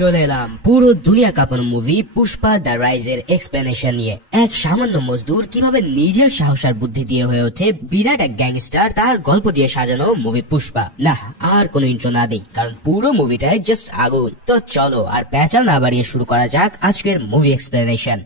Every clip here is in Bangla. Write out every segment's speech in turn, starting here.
চলে এলাম পুরো দুনিয়া কাঁপানো মুভি পুষ্পা দ্য রাইজের এক্সপ্লেনেশন নিয়ে। এক সামান্য মজদুর কিভাবে নিজের সাহস আর বুদ্ধি দিয়ে হয়ে হচ্ছে বিরাট এক গ্যাংস্টার, তার গল্প দিয়ে সাজানো মুভি পুষ্পা। না আর কোনো ইন্ট্রো না দেই, কারণ পুরো মুভিটাই জাস্ট আগুন। তো চলো আর প্যাচাল না বাড়িয়ে শুরু করা যাক আজকের মুভি এক্সপ্লেনেশন।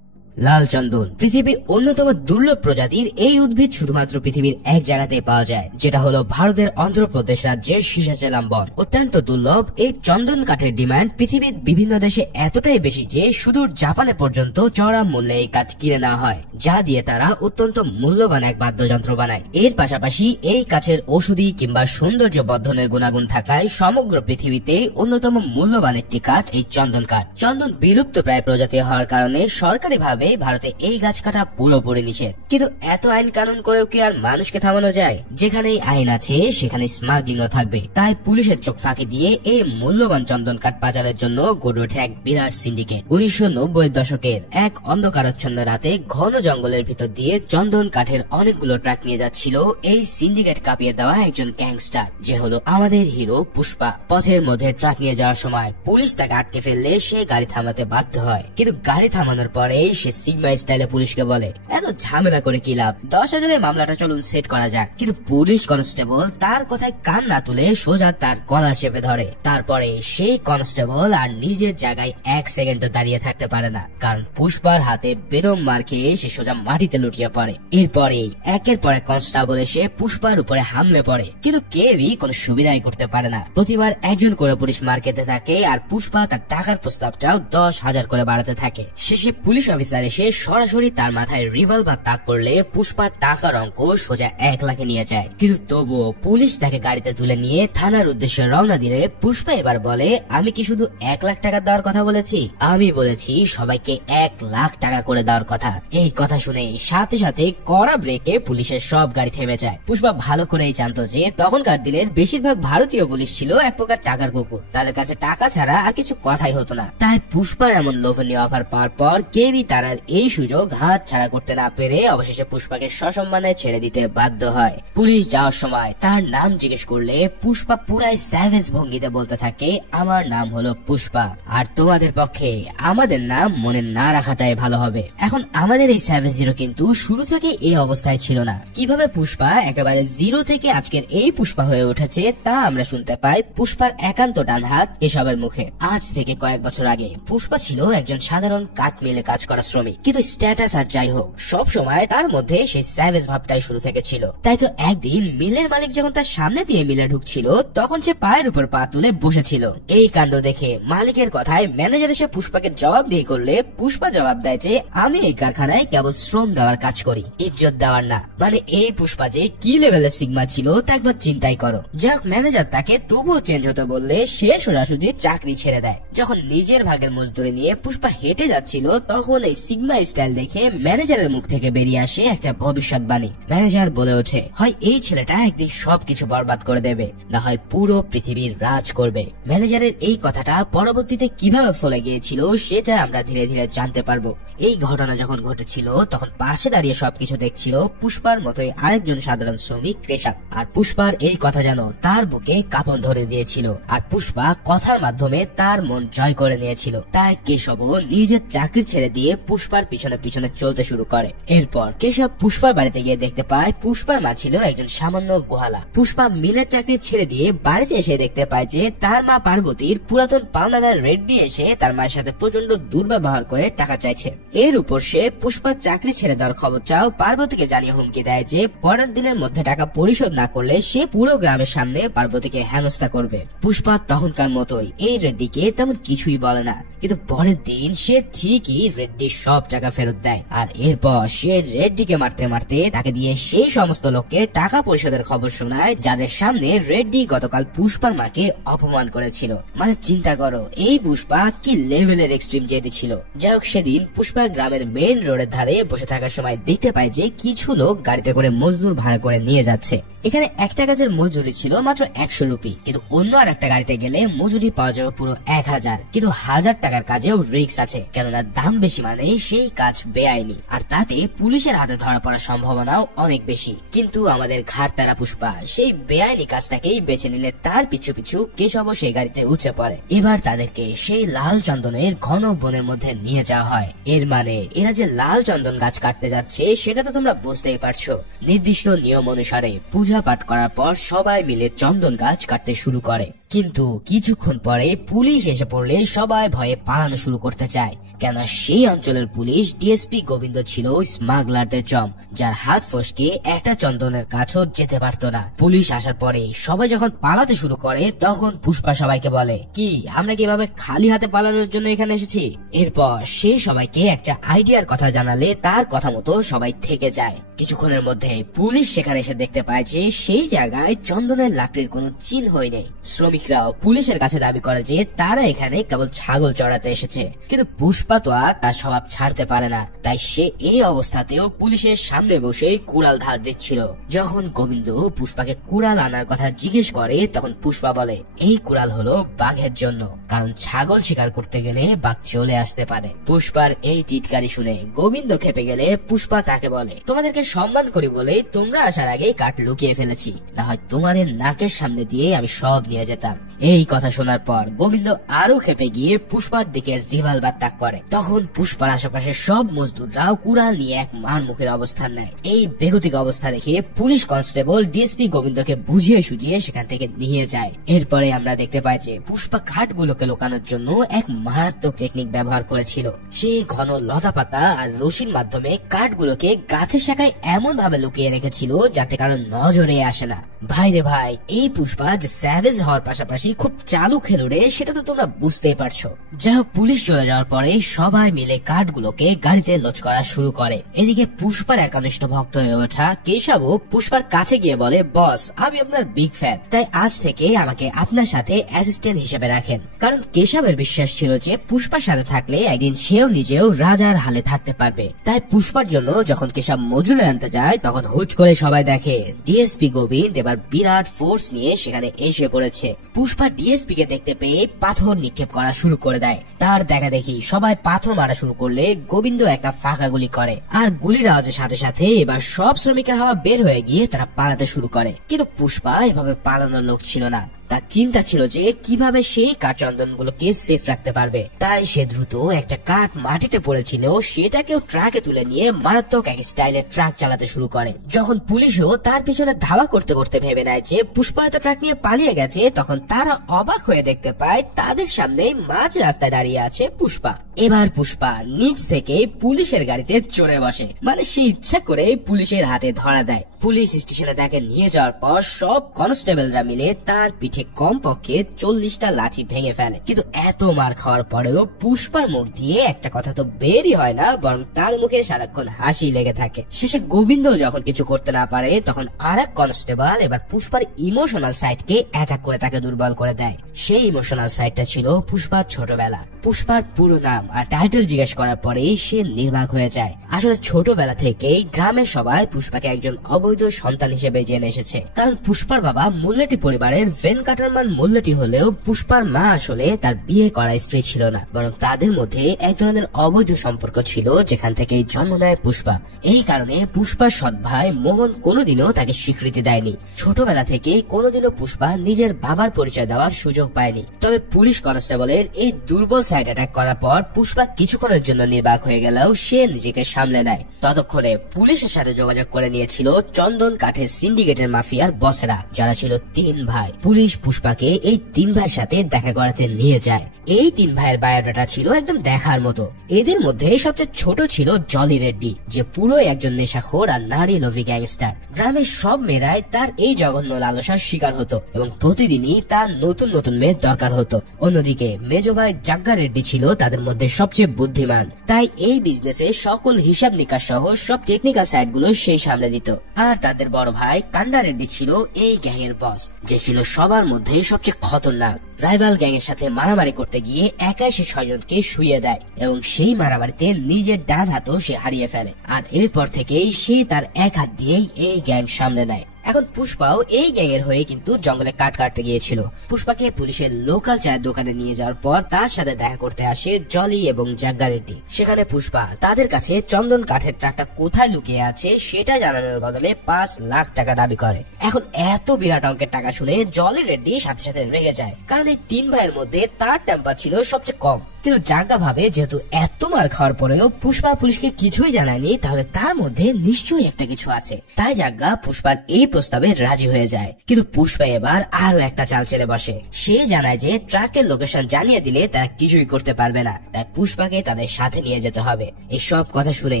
লাল চন্দন পৃথিবীর অন্যতম দুর্লভ প্রজাতির এই উদ্ভিদ শুধুমাত্র পৃথিবীর এক জায়গাতেই পাওয়া যায়, যেটা হলো ভারতের অন্ধ্রপ্রদেশ রাজ্যের সীসাচেলাম বন। অত্যন্ত দুর্লভ এই চন্দন কাঠের ডিমান্ড পৃথিবীর বিভিন্ন দেশে এতটাই বেশি যে সুদূর জাপানে পর্যন্ত চড়া মূল্যে এই কাঠ কিনে নেওয়া হয়, যা দিয়ে তারা অত্যন্ত মূল্যবান এক বাদ্যযন্ত্র বানায়। এর পাশাপাশি এই কাঠের ঔষধি কিংবা সৌন্দর্য বর্ধনের গুণাগুণ থাকায় সমগ্র পৃথিবীতে অন্যতম মূল্যবান একটি কাঠ এই চন্দন কাঠ। চন্দন বিলুপ্ত প্রায় প্রজাতি হওয়ার কারণে সরকারিভাবে ভারতে এই গাছ কাটা পুরোপুরি নিষেধ। কিন্তু এত আইন কানুন করেও কি আর মানুষকে থামানো যায়? যেখানেই আইন আছে সেখানে স্মাগলিংও থাকবে। তাই পুলিশের চোখ ফাঁকি দিয়ে এই মূল্যবান চন্দন কাঠ পাচারের জন্য গড়ে ওঠে এক বিরাট সিন্ডিকেট। 1990 দশকের এক অন্ধকারাচ্ছন্ন রাতে ঘন জঙ্গলের ভিতর দিয়ে চন্দন কাঠের অনেকগুলো ট্রাক নিয়ে যাচ্ছিল এই সিন্ডিকেট কাঁপিয়ে দেওয়া একজন গ্যাংস্টার, যে হলো আমাদের হিরো পুষ্পা। পথের মধ্যে ট্রাক নিয়ে যাওয়ার সময় পুলিশ তাকে আটকে ফেললে সে গাড়ি থামাতে বাধ্য হয়। কিন্তু গাড়ি থামানোর পরে সে সিগমা স্টাইলে পুলিশকে বলে, এত ঝামেলা করে কি লাভ, 10,000 মামলাটা চলুন সেট করা যাক। কিন্তু পুলিশ কনস্টেবল তার কথায় কান না তুলে সোজা তার কলার চেপে ধরে। তারপরে সেই কনস্টেবল আর নিজের জায়গায় এক সেকেন্ডও দাঁড়িয়ে থাকতে পারে না, কারণ পুষ্পার হাতে বেদম মার খেয়ে সে সোজা মাটিতে লুটিয়ে পড়ে। এরপরে একের পর এক কনস্টেবল এসে পুষ্পার উপরে হামলে পড়ে, কিন্তু কেউই কোনো সুবিধাই করতে পারে না। প্রতিবার একজন করে পুলিশ মার খেতে থাকে আর পুষ্পা তার টাকার প্রস্তাবটাও 10,000 করে বাড়াতে থাকে। শেষে পুলিশ অফিসার এসে সরাসরি তার মাথায় রিভলভার তাক করলে পুষ্পা টাকার অঙ্ক সোজা 1 লাখে নিয়ে যায়। কিন্তু তবুও পুলিশ তাকে গাড়িতে তুলে নিয়ে থানার উদ্দেশ্যে রওনা দিলে পুষ্পা এবার বলে, আমি কি শুধু 1 লাখ টাকা দেওয়ার কথা বলেছি? আমি বলেছি সবাইকে 1 লাখ টাকা করে দেওয়ার কথা। এই কথা শুনে সাথে সাথে কড়া ব্রেকে পুলিশের সব গাড়ি থেমে যায়। পুষ্পা ভালো করেই জানতো যে তখনকার দিনের বেশিরভাগ ভারতীয় পুলিশ ছিল এক প্রকার টাকার কুকুর, তাদের কাছে টাকা ছাড়া আর কিছু কথাই হতো না। তাই পুষ্পার এমন লোভনীয় অফার পাওয়ার পর কেউই তার এই সুযোগ হাত ছাড়া করতে না পেরে অবশেষে পুষ্পাকে সসম্মানে ছেড়ে দিতে বাধ্য হয়। পুলিশ যাওয়ার সময় তার নাম জিজ্ঞেস করলে পুষ্পা পুরাই স্যাভেজ ভঙ্গিতে বলতে থাকে, আমার নাম হলো পুষ্পা, আর তোমাদের পক্ষে আমাদের নাম মনে না রাখাটাই ভালো হবে। এখন আমাদের এই স্যাভেজ হিরো কিন্তু শুরু থেকে এই অবস্থায় ছিল না। কিভাবে পুষ্পা একেবারে জিরো থেকে আজকের এই পুষ্পা হয়ে উঠেছে তা আমরা শুনতে পাই পুষ্পার একান্ত ডান হাত কেশবের মুখে। আজ থেকে কয়েক বছর আগে পুষ্পা ছিল একজন সাধারণ কাঠ মিলে কাজ করা শ্রমিক, কিন্তু স্ট্যাটাস আর যাই হোক সব সময় তার মধ্যে সেই স্যাভেজ ভাবটাই শুরু থেকে ছিল। তাই তো একদিন মিলের মালিক যখন তার সামনে দিয়ে মিলে ঢুকছিল তখন সে পায়ের উপর পা তুলে বসেছিল। এই কাণ্ড দেখে মালিকের কথায় ম্যানেজার এসে পুষ্পাকে জবাব দিয়ে করলে পুষ্পা জবাব দেয় যে আমি এই কারখানায় কেবল শ্রম দেওয়ার কাজ করি, ইজ্জত দেওয়ার না। মানে এই পুষ্পা যে কি লেভেলের সিগমা ছিল তা একবার চিন্তাই করো। যাক ম্যানেজার তাকে তবুও চেঞ্জ হতে বললে সে সোজাসুজি চাকরি ছেড়ে দেয়। যখন নিজের ভাগের মজদুরি নিয়ে পুষ্পা হেঁটে যাচ্ছিল তখন এই সিগমা স্টাইল দেখে ম্যানেজারের মুখ থেকে বেরিয়ে আসে একটা ভবিষ্যৎবাণী। ম্যানেজার বলে ওঠে, হয় এই ছেলেটা একদিন সবকিছু বরবাদ করে দেবে, না হয় পুরো পৃথিবীর রাজ করবে। ম্যানেজারের এই কথাটা পরবর্তীতে কিভাবে ফলে গিয়েছিল সেটা আমরা ধীরে ধীরে জানতে পারবো। এই ঘটনা যখন ঘটেছিল তখন পাশে দাঁড়িয়ে সবকিছু দেখছিল পুষ্পার মতোই আরেকজন সাধারণ শ্রমিক কেশব। আর পুষ্পার এই কথা যেন তার বুকে কাঁপন ধরে দিয়েছিল, আর পুষ্পা কথার মাধ্যমে তার মন জয় করে নিয়েছিল। তাই কেশবও নিজের চাকরি ছেড়ে দিয়ে পুষ্পার পিছনে পিছনে চলতে শুরু করে। এরপর কেশব পুষ্পার বাড়িতে গিয়ে দেখতে পায় পুষ্পার মা ছিল একজন সামান্য গোহালা। পুষ্পা মিলের চাকরি ছেড়ে দিয়ে বাড়িতে এসে দেখতে পায় যে তার মা পার্বতীর পুরাতন পাওনাদার রেড্ডি এসে তার মায়ের সাথে প্রচন্ড দুর্ব্যবহার করে টাকা চাইছে। এর উপর সে পুষ্পার চাকরি ছেড়ে দেওয়ার খবর চাও পার্বতীকে জানিয়ে হুমকি দেয় যে পরের দিনের মধ্যে টাকা পরিশোধ না করলে সে পুরো গ্রামের সামনে পার্বতীকে হেনস্থা করবে। পুষ্পা তখনকার মতোই এই রেড্ডিকে তেমন কিছুই বলে না, কিন্তু পরের দিন সে ঠিকই রেড্ডির সব টাকা ফেরত দেয়। আর এরপর সে রেড্ডিকে মারতে মারতে তাকে দিয়ে সেই সমস্ত লোককে টাকা পরিশোধের খবর শোনায় যাদের সামনে রেড্ডি গতকাল পুষ্পার মাকে অপমান করেছিল। মানে চিন্তা করো এই পুষ্পা কি লেভেলের এক্সট্রিম জেদি ছিল। যাই হোক সেদিন পুষ্পা গ্রামের মেইন রোডের ধারে বসে থাকার সময় দেখতে পায় যে কিছু লোক গাড়িতে করে মজদুর ভাড়া করে নিয়ে যাচ্ছে। এখানে একটা কাজের মজুরি ছিল মাত্র 100 রুপি, কিন্তু অন্য আর একটা গাড়িতে গেলে মজুরি পাওয়া যাবে পুরো 1000। কিন্তু 1000 টাকার কাজেও রিস্ক আছে, কেননা দাম বেশি মানেই সেই কাজ বেআইনি, আর তাতে পুলিশের হাতে ধরা পড়ার সম্ভাবনাও অনেক বেশি। কিন্তু আমাদের ঘাড়তারা পুষ্পা সেই বেআইনি কাজটাকেই বেছে নিলে তার পিছু পিছু কেশবও সেই গাড়িতে উঠে পড়ে। এবার তাদেরকে সেই লাল চন্দনের ঘন বনের মধ্যে নিয়ে যাওয়া হয়। এর মানে এরা যে লাল চন্দন গাছ কাটতে যাচ্ছে সেটা তো তোমরা বুঝতেই পারছো। নির্দিষ্ট নিয়ম অনুসারে পূজা পাঠ করার পর সবাই মিলে চন্দন গাছ কাটতে শুরু করে, কিন্তু কিছুক্ষণ পরে পুলিশ এসে পড়লে সবাই ভয়ে পালানো শুরু করতে চায়। কেন সেই অঞ্চলের পুলিশ ডিএসপি গোবিন্দ ছিল স্মাগলারদের জম, যার হাত ফসকে একটা চন্দনের কাছও যেতে পারতো না। পুলিশ আসার পরে সবাই যখন পালাতে শুরু করে তখন পুষ্পা সবাইকে বলে, কি আমরা কিভাবে খালি হাতে পালানোর জন্য এখানে এসেছি। এরপর সে সবাইকে একটা আইডিয়ার কথা জানালে তার কথা মতো সবাই থেকে যায়। কিছুক্ষণের মধ্যে পুলিশ সেখানে এসে দেখতে পায় যে সেই জায়গায় চন্দনের লাকড়ির কোনো চিহ্নই নেই। শ্রমিকরাও পুলিশের কাছে দাবি করে যে তারা এখানে কেবল ছাগল চড়াতে এসেছে, কিন্তু পুষ্পা তো আর তার স্বভাব ছাড়তে পারে না, তাই সে এই অবস্থাতেও পুলিশের সামনে বসে কুড়াল ধার দিচ্ছিল। যখন গোবিন্দ পুষ্পাকে কুড়াল আনার কথা জিজ্ঞেস করে তখন পুষ্পা বলে, এই কুড়াল হলো বাঘের জন্য, কারণ ছাগল শিকার করতে গেলে বাঘ চলে আসতে পারে। পুষ্পার এই চিৎকারি শুনে গোবিন্দ খেপে গেলে পুষ্পা তাকে বলে, তোমাদেরকে সম্মান করি বলে তোমরা আসার আগে কাঠ লুকিয়ে ফেলেছি, না হয় তোমাদের নাকের সামনে দিয়ে আমি সব নিয়ে যেতাম। এই কথা শোনার পর গোবিন্দ আরো খেপে গিয়ে পুষ্পার দিকে রিভলভার তাক করে। তখন পুষ্পার আশেপাশে সব মজদুররাও কুড়াল নিয়ে এক মার মুখের অবস্থান নেয়। এই বেগতিক অবস্থা দেখে পুলিশ কনস্টেবল ডিএসপি গোবিন্দকে বুঝিয়ে সুঝিয়ে সেখান থেকে নিয়ে যায়। এরপরে আমরা দেখতে পাই যে পুষ্পা কাঠগুলোকে লুকানোর জন্য এক মারাত্মক টেকনিক ব্যবহার করেছিল। সে ঘন লতা পাতা আর রশির মাধ্যমে কাঠগুলোকে গাছের শাখায় এমন ভাবে লুকিয়ে রেখেছিল যাতে কারো নজরে আসে না। ভাই রে ভাই, এই পুষ্পা যে স্যাভেজ হওয়ার পাশাপাশি খুব চালু খেলুড়ে সেটা তো তোমরা বুঝতেই পারছো। যাই হোক, পুলিশ চলে যাওয়ার পরে সবাই মিলে কাঠগুলোকে গাড়িতে লোড করা শুরু করে। এদিকে পুষ্পার একনিষ্ঠ ভক্ত হয়ে ওঠা কেশবও পুষ্পার কাছে গিয়ে বলে, বস আমি আপনার বিগ ফ্যান, তাই আজ থেকে আমাকে আপনার সাথে অ্যাসিস্ট্যান্ট হিসেবে রাখেন। কারণ কেশবের বিশ্বাস ছিল যে পুষ্পার সাথে থাকলে একদিন সেও নিজেও রাজার হালে থাকতে পারবে। তাই পুষ্পার জন্য যখন কেশব মজুরে আনতে যায় তখন হুট করে সবাই দেখে ডিএসপি গোবিন্দ এবার বিরাট ফোর্স নিয়ে সেখানে এসে পড়েছে। পুষ্পা ডিএসপি কে দেখতে পেয়ে পাথর নিক্ষেপ করা শুরু করে দেয়। তার দেখা দেখি সবাই পাথর মারা শুরু করলে গোবিন্দ একটা ফাঁকা গুলি করে, আর গুলির আওয়াজের সাথে সাথে এবার সব শ্রমিকের হাওয়া বের হয়ে গিয়ে তারা পালাতে শুরু করে। কিন্তু পুষ্পা এভাবে পালানোর লোক ছিল না, তার চিন্তা ছিল যে কিভাবে সেই কাঠচন্দন গুলোকে সেফ রাখতে পারবে। তাই সে দ্রুত একটা কাঠ মাটিতে পড়েছিল সেটাকেও ট্রাকে তুলে নিয়ে মারাত্মক এক স্টাইলে ট্রাক চালাতে শুরু করে। যখন পুলিশও তার পিছনে ধাওয়া করতে করতে ভেবে নেয় যে পুষ্পা হয়তো ট্রাক নিয়ে পালিয়ে গেছে, তখন তারা অবাক হয়ে দেখতে পায় তাদের সামনে মাঝ রাস্তায় দাঁড়িয়ে আছে পুষ্পা। এবার পুষ্পা নিচ থেকে পুলিশের গাড়িতে চড়ে বসে, মানে সে ইচ্ছা করে পুলিশের হাতে ধরা দেয়। পুলিশ স্টেশনে তাকে নিয়ে যাওয়ার পর সব কনস্টেবলরা মিলে তার পিঠে কমপক্ষে 40টা লাঠি ভেঙে ফেলে। কিন্তু এত মার খাওয়ার পরেও পুষ্পার মুখ দিয়ে একটা কথা তো বেরই হয় না, বরং তার মুখে সারাক্ষণ হাসি লেগে থাকে। শেষে গোবিন্দ যখন কিছু করতে না পারে তখন আরেক কনস্টেবল এবার পুষ্পার ইমোশনাল সাইডকে অ্যাটাক করে তাকে দুর্বল করে দেয়। সেই ইমোশনাল সাইডটা ছিল পুষ্পার ছোটবেলা। পুষ্পার পুরো নাম আর টাইটেল জিজ্ঞেস করার পরেই সে নির্বাক হয়ে যায়। আসলে ছোটবেলা থেকেই গ্রামের সবাই পুষ্পাকে একজন অবৈধ সন্তান হিসেবে জেনে এসেছে, কারণ পুষ্পার বাবা মুল্লাটি পরিবারের ভেনকাটারমান মুল্লাটি হলেও পুষ্পার মা আসলে তার বিয়ে করা স্ত্রী ছিল না, বরং তাদের মধ্যে এক ধরনের অবৈধ সম্পর্ক ছিল যেখান থেকে জন্ম নেয় পুষ্পা। এই কারণে পুষ্পার সৎ ভাই মোহন কোনোদিনও তাকে স্বীকৃতি দেয়নি। ছোটবেলা থেকে কোনোদিনও পুষ্পা নিজের বাবার পরিচয় দেওয়ার সুযোগ পায়নি। তবে পুলিশ কনস্টেবলের এই দুর্বল সাইড অ্যাটাক করার পর পুষ্পা কিছুক্ষণের জন্য নির্বাক হয়ে গেলেও সে নিজেকে সামলে নেয়। ততক্ষণে পুলিশের সাথে যোগাযোগ করে নিয়েছিল চন্দন কাঠের সিন্ডিকেটের মাফিয়ার বসরা, যারা ছিল 3 ভাই। পুলিশ পুষ্পাকে এই 3 ভাইয়ের সাথে দেখা করাতে নিয়ে যায়। এই 3 ভাইয়ের বায়োডাটা ছিল একদম দেখার মতো। এদের মধ্যে সবচেয়ে ছোট ছিল জলি রেড্ডি, যে পুরো একজন নেশাখোর আর নারী লোভী গ্যাংস্টার। গ্রামের সব মেয়েরাই তার এই জঘন্য লালসার শিকার হতো এবং প্রতিদিনই তার নতুন নতুন মেয়ের দরকার হতো। অন্যদিকে মেজো ভাই জাগ্গা রেড্ডি ছিল তাদের মধ্যে সবচেয়ে বুদ্ধিমান, তাই এই বিজনেসে সকল হিসাব নিকাশ সহ সব টেকনিক্যাল সাইড গুলো সেই সামনে দিত। আর তাদের বড় ভাই কান্ডা রেড্ডি ছিল এই গ্যাং এর বস, যে ছিল সবার মধ্যে সবচেয়ে খতরনাক। রাইভাল গ্যাং এর সাথে মারামারি করতে গিয়ে একাই সে 6 জনকে শুইয়ে দেয় এবং সেই মারামারিতে নিজের ডান হাতও সে হারিয়ে ফেলে। আর এরপর থেকেই সে তার এক হাত দিয়েই এই গ্যাং সামলে নেয়। এখন পুষ্পাও এই গ্যাং এর হয়ে কিন্তু জঙ্গলে কাঠ কাটতে গিয়েছিল। পুষ্পাকে পুলিশের লোকাল চায়ের দোকানে নিয়ে যাওয়ার পর তার সাথে দেখা করতে আসে জলি এবং জাগ্গা রেড্ডি। সেখানে পুষ্পা তাদের কাছে চন্দন কাঠের ট্রাকটা কোথায় লুকিয়ে আছে সেটা জানানোর বদলে 5 লাখ টাকা দাবি করে। এখন এত বিরাট অঙ্কের টাকা শুনে জলি রেড্ডি সাথে সাথে রেগে যায়, কারণ এই 3 ভাইয়ের মধ্যে তার টেম্পার ছিল সবচেয়ে কম। কিন্তু জাগ্গা ভাবে যেহেতু এত মার খাওয়ার পরেও পুষ্পা পুলিশকে কিছুই জানায়নি, তাহলে তার মধ্যে নিশ্চয়ই একটা কিছু আছে। তাই জাগ্গা পুষ্পার এই প্রস্তাবে রাজি হয়ে যায়। কিন্তু পুষ্পা এবার আরো একটা চাল চেলে বসে। সে জানায় যে ট্রাকের লোকেশন জানিয়ে দিলে তারা কিছুই করতে পারবে না, তাই পুষ্পাকে তাদের সাথে নিয়ে যেতে হবে। এই সব কথা শুনে